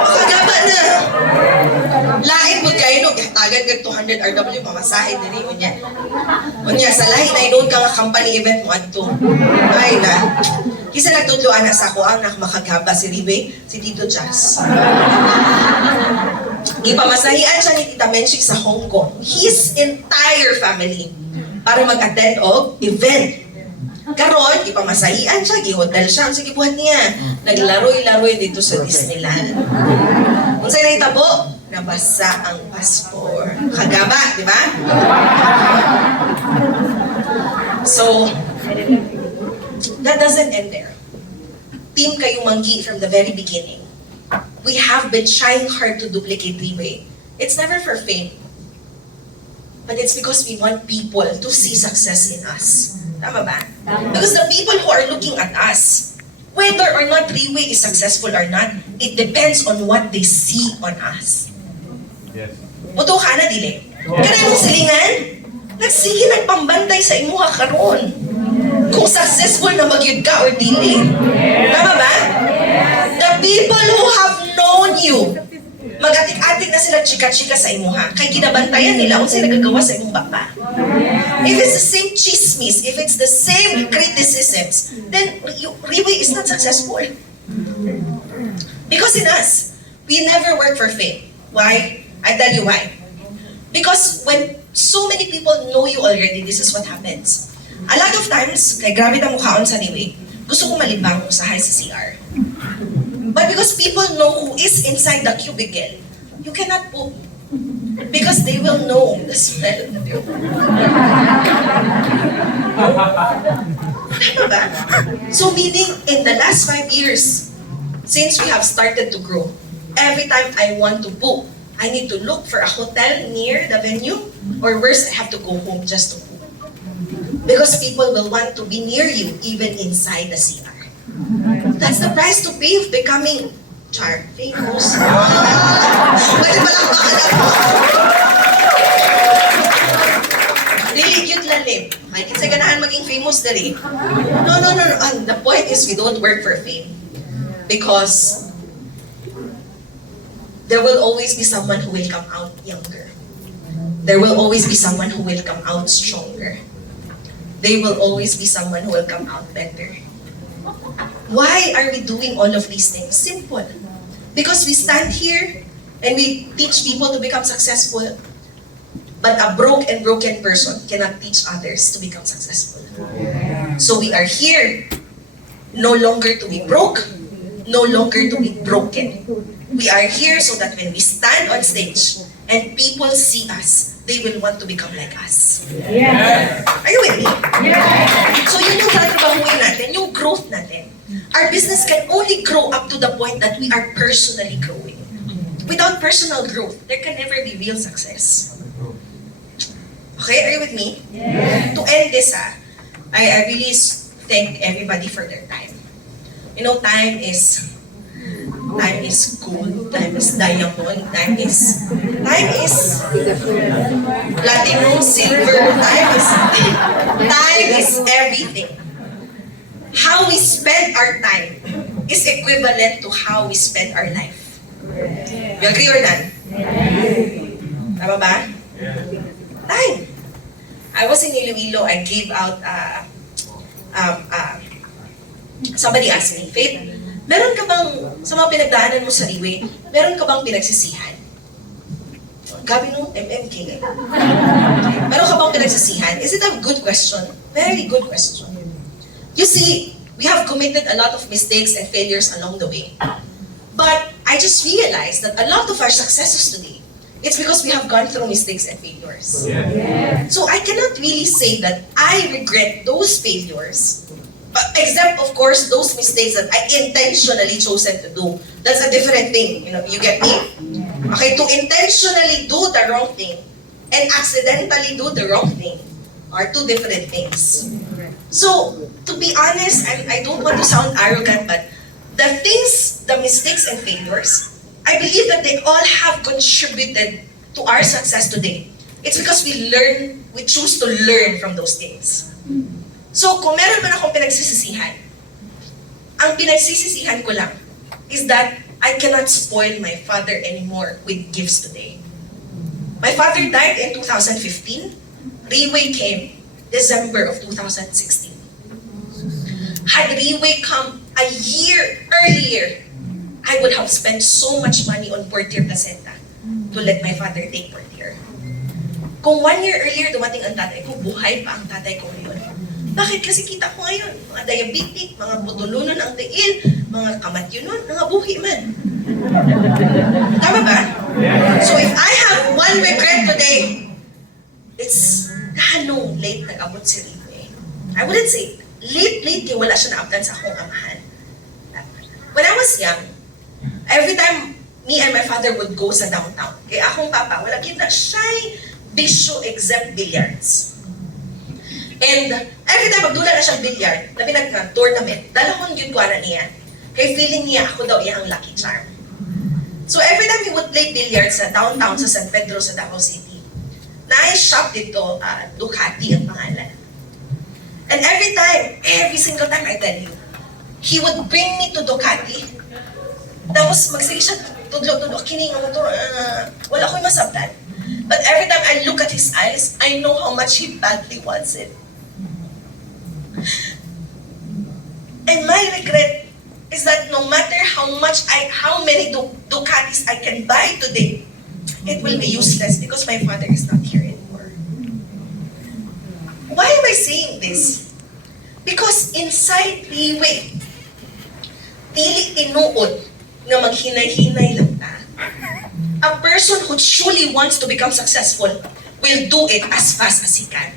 Makagaba na! Lain mo kayo, no? Tagan kag 200 RW, mamasahe diri unya. Unya, sa lahi na inoon ka nga company event mo adto. Ay na. Kisa nagtudloan na sa ako ang makagaba si RIWAY, si Tito Jazz. Ipamasahian siya ni Tita Menchik sa Hong Kong. His entire family para mag-attend og event. Karon, ipamasahian siya, gi-hotel siya. Sige, buhat niya. Naglaroy-laroy dito sa Disneyland. Kung sa'yo nahitabo, nabasa ang passport. Kagaba, di ba? So, that doesn't end there. Team kayo manggi from the very beginning. We have been trying hard to duplicate RIWAY. It's never for fame. but it's because we want people to see success in us. Tama ba? Because the people who are looking at us, whether or not RIWAY is successful or not, it depends on what they see on us. Yes. Muto ka na, dili. Kaya mong silingan, nagsige nagpambantay sa imuha karon. Kung successful na magyud ka or dili. Tama ba? The people who have known you, mag-atik-atik na sila chika-chika sa imuha. Kay ginabantayan nila kung sila nagagawa sa imong baba. If it's the same chismis, if it's the same criticisms, then RIWAY is not successful. Because in us, we never work for fame. Why? I tell you why. Because when so many people know you already, this is what happens. A lot of times, kay grabe na mukhaon sa RIWAY, gusto kong malibang usahay sa CR. But because people know who is inside the cubicle, you cannot poop. Because they will know the smell of you. Tama ba? So meaning, in the last 5 years, since we have started to grow, every time I want to poop, I need to look for a hotel near the venue, or worse, I have to go home just to poop. Because people will want to be near you, even inside the CR. That's the price to pay of becoming famous. Pwede palang baka ako. Dili cute lalim. May kinsa ganaan maging famous dali. No. The point is we don't work for fame. Because there will always be someone who will come out younger. There will always be someone who will come out stronger. There will always be someone who will come out better. Why are we doing all of these things? Simple. Because we stand here and we teach people to become successful, but a broken person cannot teach others to become successful. So we are here no longer to be broke, no longer to be broken. We are here so that when we stand on stage and people see us, they will want to become like us. Yes. Are you with me? Yes. So yun yung trabahuin natin, yung growth natin. Our business can only grow up to the point that we are personally growing. Without personal growth, there can never be real success. Okay, are you with me? Yes. To end this, I really thank everybody for their time. You know, time is gold, time is diamond, time is platinum, silver, time is everything. How we spend our time is equivalent to how we spend our life. You agree or not? Tama ba? Time. I was in Iloilo, I gave out, somebody asked me, Faith, meron ka bang, sa mga pinagdaanan mo sa RIWAY, meron ka bang pinagsisihan? Gabi no, MMK. Meron ka bang pinagsisihan? Is it a good question? Very good question. You see, we have committed a lot of mistakes and failures along the way. But I just realized that a lot of our successes today, it's because we have gone through mistakes and failures. Yes. So I cannot really say that I regret those failures, except of course those mistakes that I intentionally chosen to do. That's a different thing, you get me? Okay, to intentionally do the wrong thing and accidentally do the wrong thing are two different things. So, to be honest, I don't want to sound arrogant, but the mistakes and failures, I believe that they all have contributed to our success today. It's because we choose to learn from those things. So, kung meron man akong pinagsisisihan, ang pinagsisisihan ko lang is that I cannot spoil my father anymore with gifts today. My father died in 2015. RIWAY came December of 2016. Had RIWAY come a year earlier, I would have spent so much money on portier placenta to let my father take portier. Kung 1 year earlier dumating ang tatay ko, buhay pa ang tatay ko ngayon. Bakit? Kasi kita ko ngayon, mga diabetic, mga butulunon ang tiil, mga kamatyunon, mga buhi man. Tama ba? So if I have one regret today, it's lalong late nag-abot si RIWAY. I wouldn't say late kaya wala siya naabdan sa akong amahan. When I was young, every time me and my father would go sa downtown, kaya akong papa, wala kita shy, bisyo except billiards. And every time magdula na siyang billiard, labi na tournament, dalahon yun kuwara niya. Kaya feeling niya ako daw iya ang lucky charm. So every time he would play billiards sa downtown sa San Pedro sa Davao City, na-shop dito, Ducati ang pangalan. And every single time I tell you, he would bring me to Ducati. Tapos magsige siya, tudlo-tudlo, kining ang motor, wala ko'y masabtan. But every time I look at his eyes, I know how much he badly wants it. And my regret is that no matter how many Ducatis I can buy today, it will be useless because my father is not here anymore. Why am I saying this? Because inside RIWAY, dili tinuod nga maghinay-hinay lang ta. A person who truly wants to become successful will do it as fast as he can.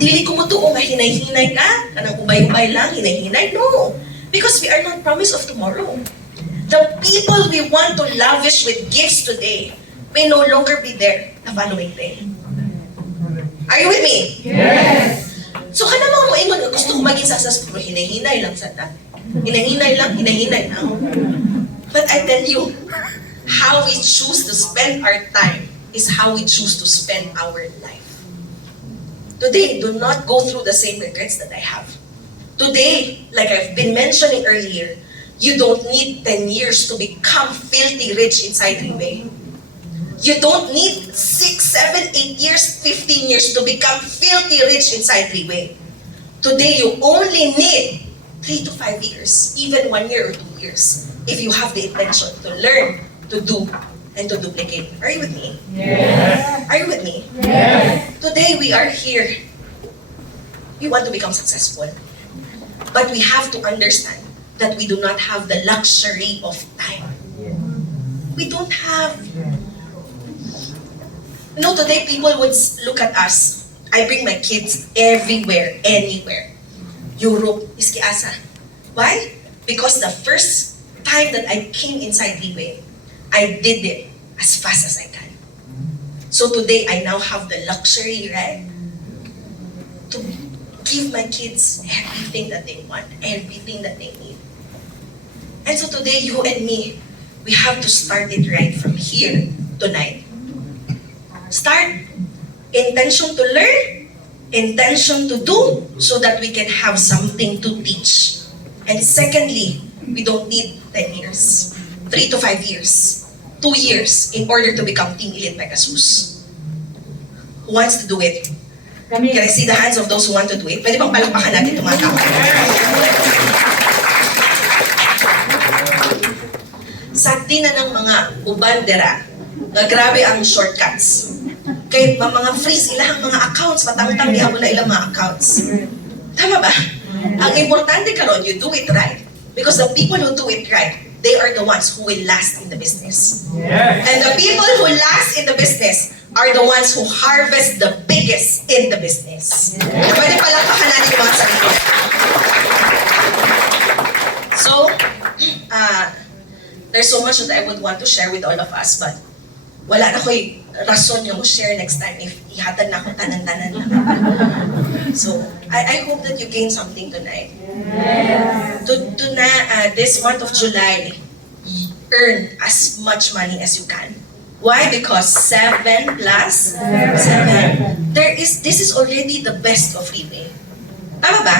Dili ko mo tuong nga hinay-hinay ka, kanang ubay-ubay lang, hinay-hinay. No, because we are not promised of tomorrow. The people we want to lavish with gifts today may no longer be there the following day. Are you with me? Yes. So kana mga mo ingon nga gusto ko maging successful, hinay-hinay lang sa ta. Hinay-hinay lang. But I tell you, how we choose to spend our time is how we choose to spend our life. Today, do not go through the same regrets that I have. Today, like I've been mentioning earlier, you don't need 10 years to become filthy rich inside RIWAY. You don't need 6, 7, 8 years, 15 years to become filthy rich inside RIWAY. Today, you only need 3 to 5 years, even 1 year or 2 years, if you have the intention to learn, to do, and to duplicate. Are you with me? Yes. Are you with me? Yes. Today, we are here. We want to become successful. But we have to understand that we do not have the luxury of time. We don't have. You know, today people would look at us. I bring my kids everywhere, anywhere. Europe, iski asa. Why? Because the first time that I came inside RIWAY, I did it as fast as I can. So today, I now have the luxury, right? To give my kids everything that they want, everything that they need. And so today, you and me, we have to start it right from here tonight. Start. Intention to learn, intention to do, so that we can have something to teach. And secondly, we don't need 10 years, 3 to 5 years, 2 years in order to become Team Elite Pegasus. Who wants to do it? Can I see the hands of those who want to do it? Pwede bang palakpakan natin itong mga tao? Sakti na ng mga ubandera na grabe ang shortcuts. Kaya mga freeze ilahang mga accounts, matangtang di na ilang mga accounts. Tama ba? Ang importante karon, you do it right. Because the people who do it right, they are the ones who will last in the business. Yes. And the people who last in the business are the ones who harvest the biggest in the business. Pwede palakpakan natin yung mga sarili. So, there's so much that I would want to share with all of us, but wala na ko'y rason yung share next time if ihatag na akong tanan-tanan lang. So, I hope that you gain something tonight. Yes. This month of July, earn as much money as you can. Why? Because 7 plus 7. This is already the best of RIWAY. Tama ba?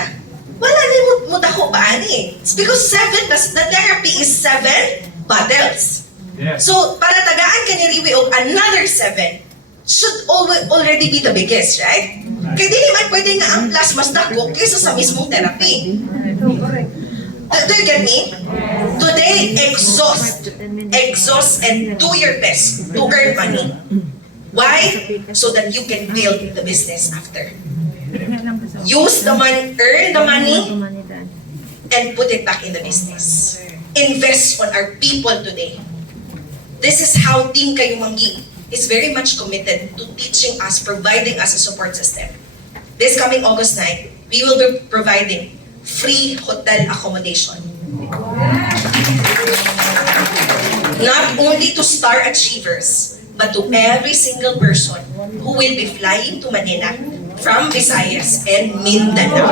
Wala na mo dako ba ani? It's because 7 plus the therapy is 7 bottles. Yes. So, para tagaan ka ni RIWAY og another 7 should already be the biggest, right? Kaya di naman pwede nga ang plus mas dako kaysa sa mismong therapy. Do you get me? Today, exhaust and do your best to earn money. Why? So that you can build the business after. Use the money, earn the money, and put it back in the business. Invest on our people today. This is how Team Kayumanggi is very much committed to teaching us, providing us a support system. This coming August 9, we will be providing free hotel accommodation. Not only to star achievers, but to every single person who will be flying to Manila from Visayas and Mindanao.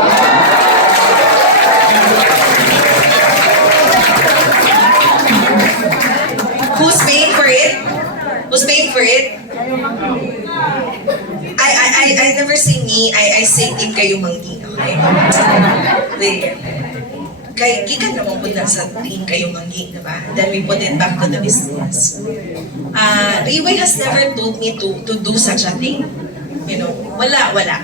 Who's paying for it? Who's paying for it? I never say me, I say team kayo manggi, okay? Kay gikan naman po na sa team kayo manggi, diba? Then we put it back to the business. RIWAY has never told me to do such a thing. You know, wala.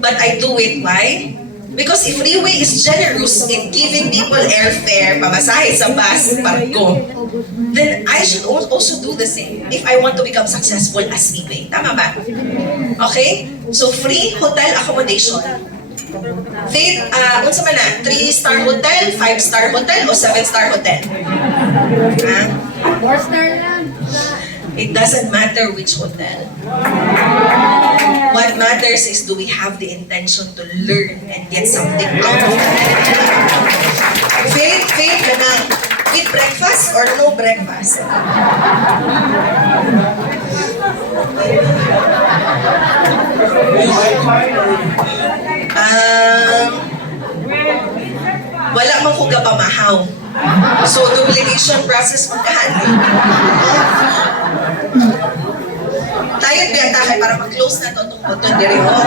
But I do it, why? Because if RIWAY is generous in giving people airfare, pamasahe sa bus, barko, then I should also do the same if I want to become successful as RIWAY. Tama ba? Okay? So free hotel accommodation. Faith, unsa man na? 3-star hotel, 5-star hotel, o 7-star hotel? Ha? 4-star lang. It doesn't matter which hotel. What matters is, do we have the intention to learn and get something out of it? Faith, ganang, with breakfast or no breakfast? Wala man ko pamahaw. So, duplication process magkahan. Tayo biyata kay para mag-close na itong button diri mo.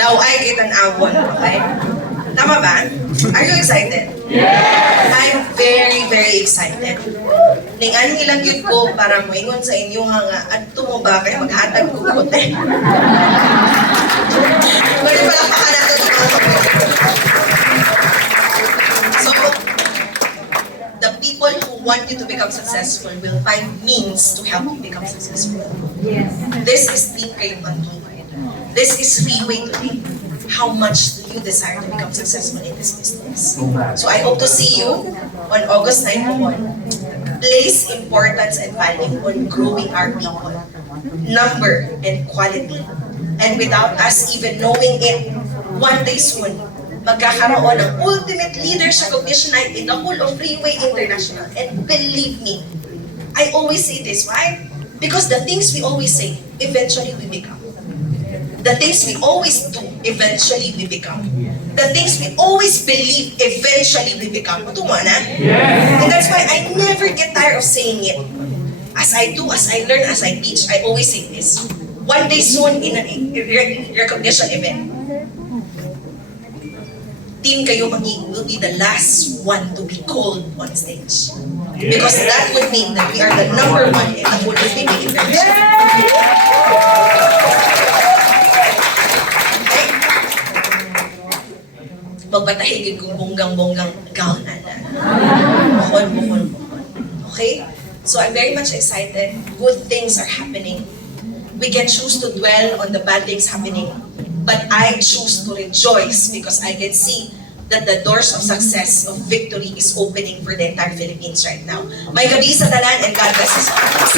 Laway kitang awon, okay? Tama ba? Are you excited? Yes! I'm very, very excited. Ning anong ilang yun ko para moingon sa inyo nga adto mo ba kay maghatag ko kote. Pwede pala pakanan to mga kapatid. So, the people who want you to become successful will find means to help you become successful. Yes. This is Team Kayo Manggi. This is RIWAY today. How much do you desire to become successful in this business? So I hope to see you on August 9 on. Place importance and value on growing our people. Number and quality. And without us even knowing it, one day soon, magkakaroon ng ultimate leadership recognition night in the whole of RIWAY International. And believe me, I always say this, why? Because the things we always say, eventually we become. The things we always do, eventually we become. The things we always believe, eventually we become. Ito mo na? Yes. And that's why I never get tired of saying it. As I do, as I learn, as I teach, I always say this. One day soon, in a recognition event, Team Kayo Manggi will be the last one to be called on stage. Because that would mean that we are the number one in the whole of RIWAY International. Magpatahigin kong bonggang-bonggang gown na. Bukol. Okay? So I'm very much excited. Good things are happening. We can choose to dwell on the bad things happening. But I choose to rejoice because I can see that the doors of success, of victory is opening for the entire Philippines right now. May gabi sa tanan and God bless us all.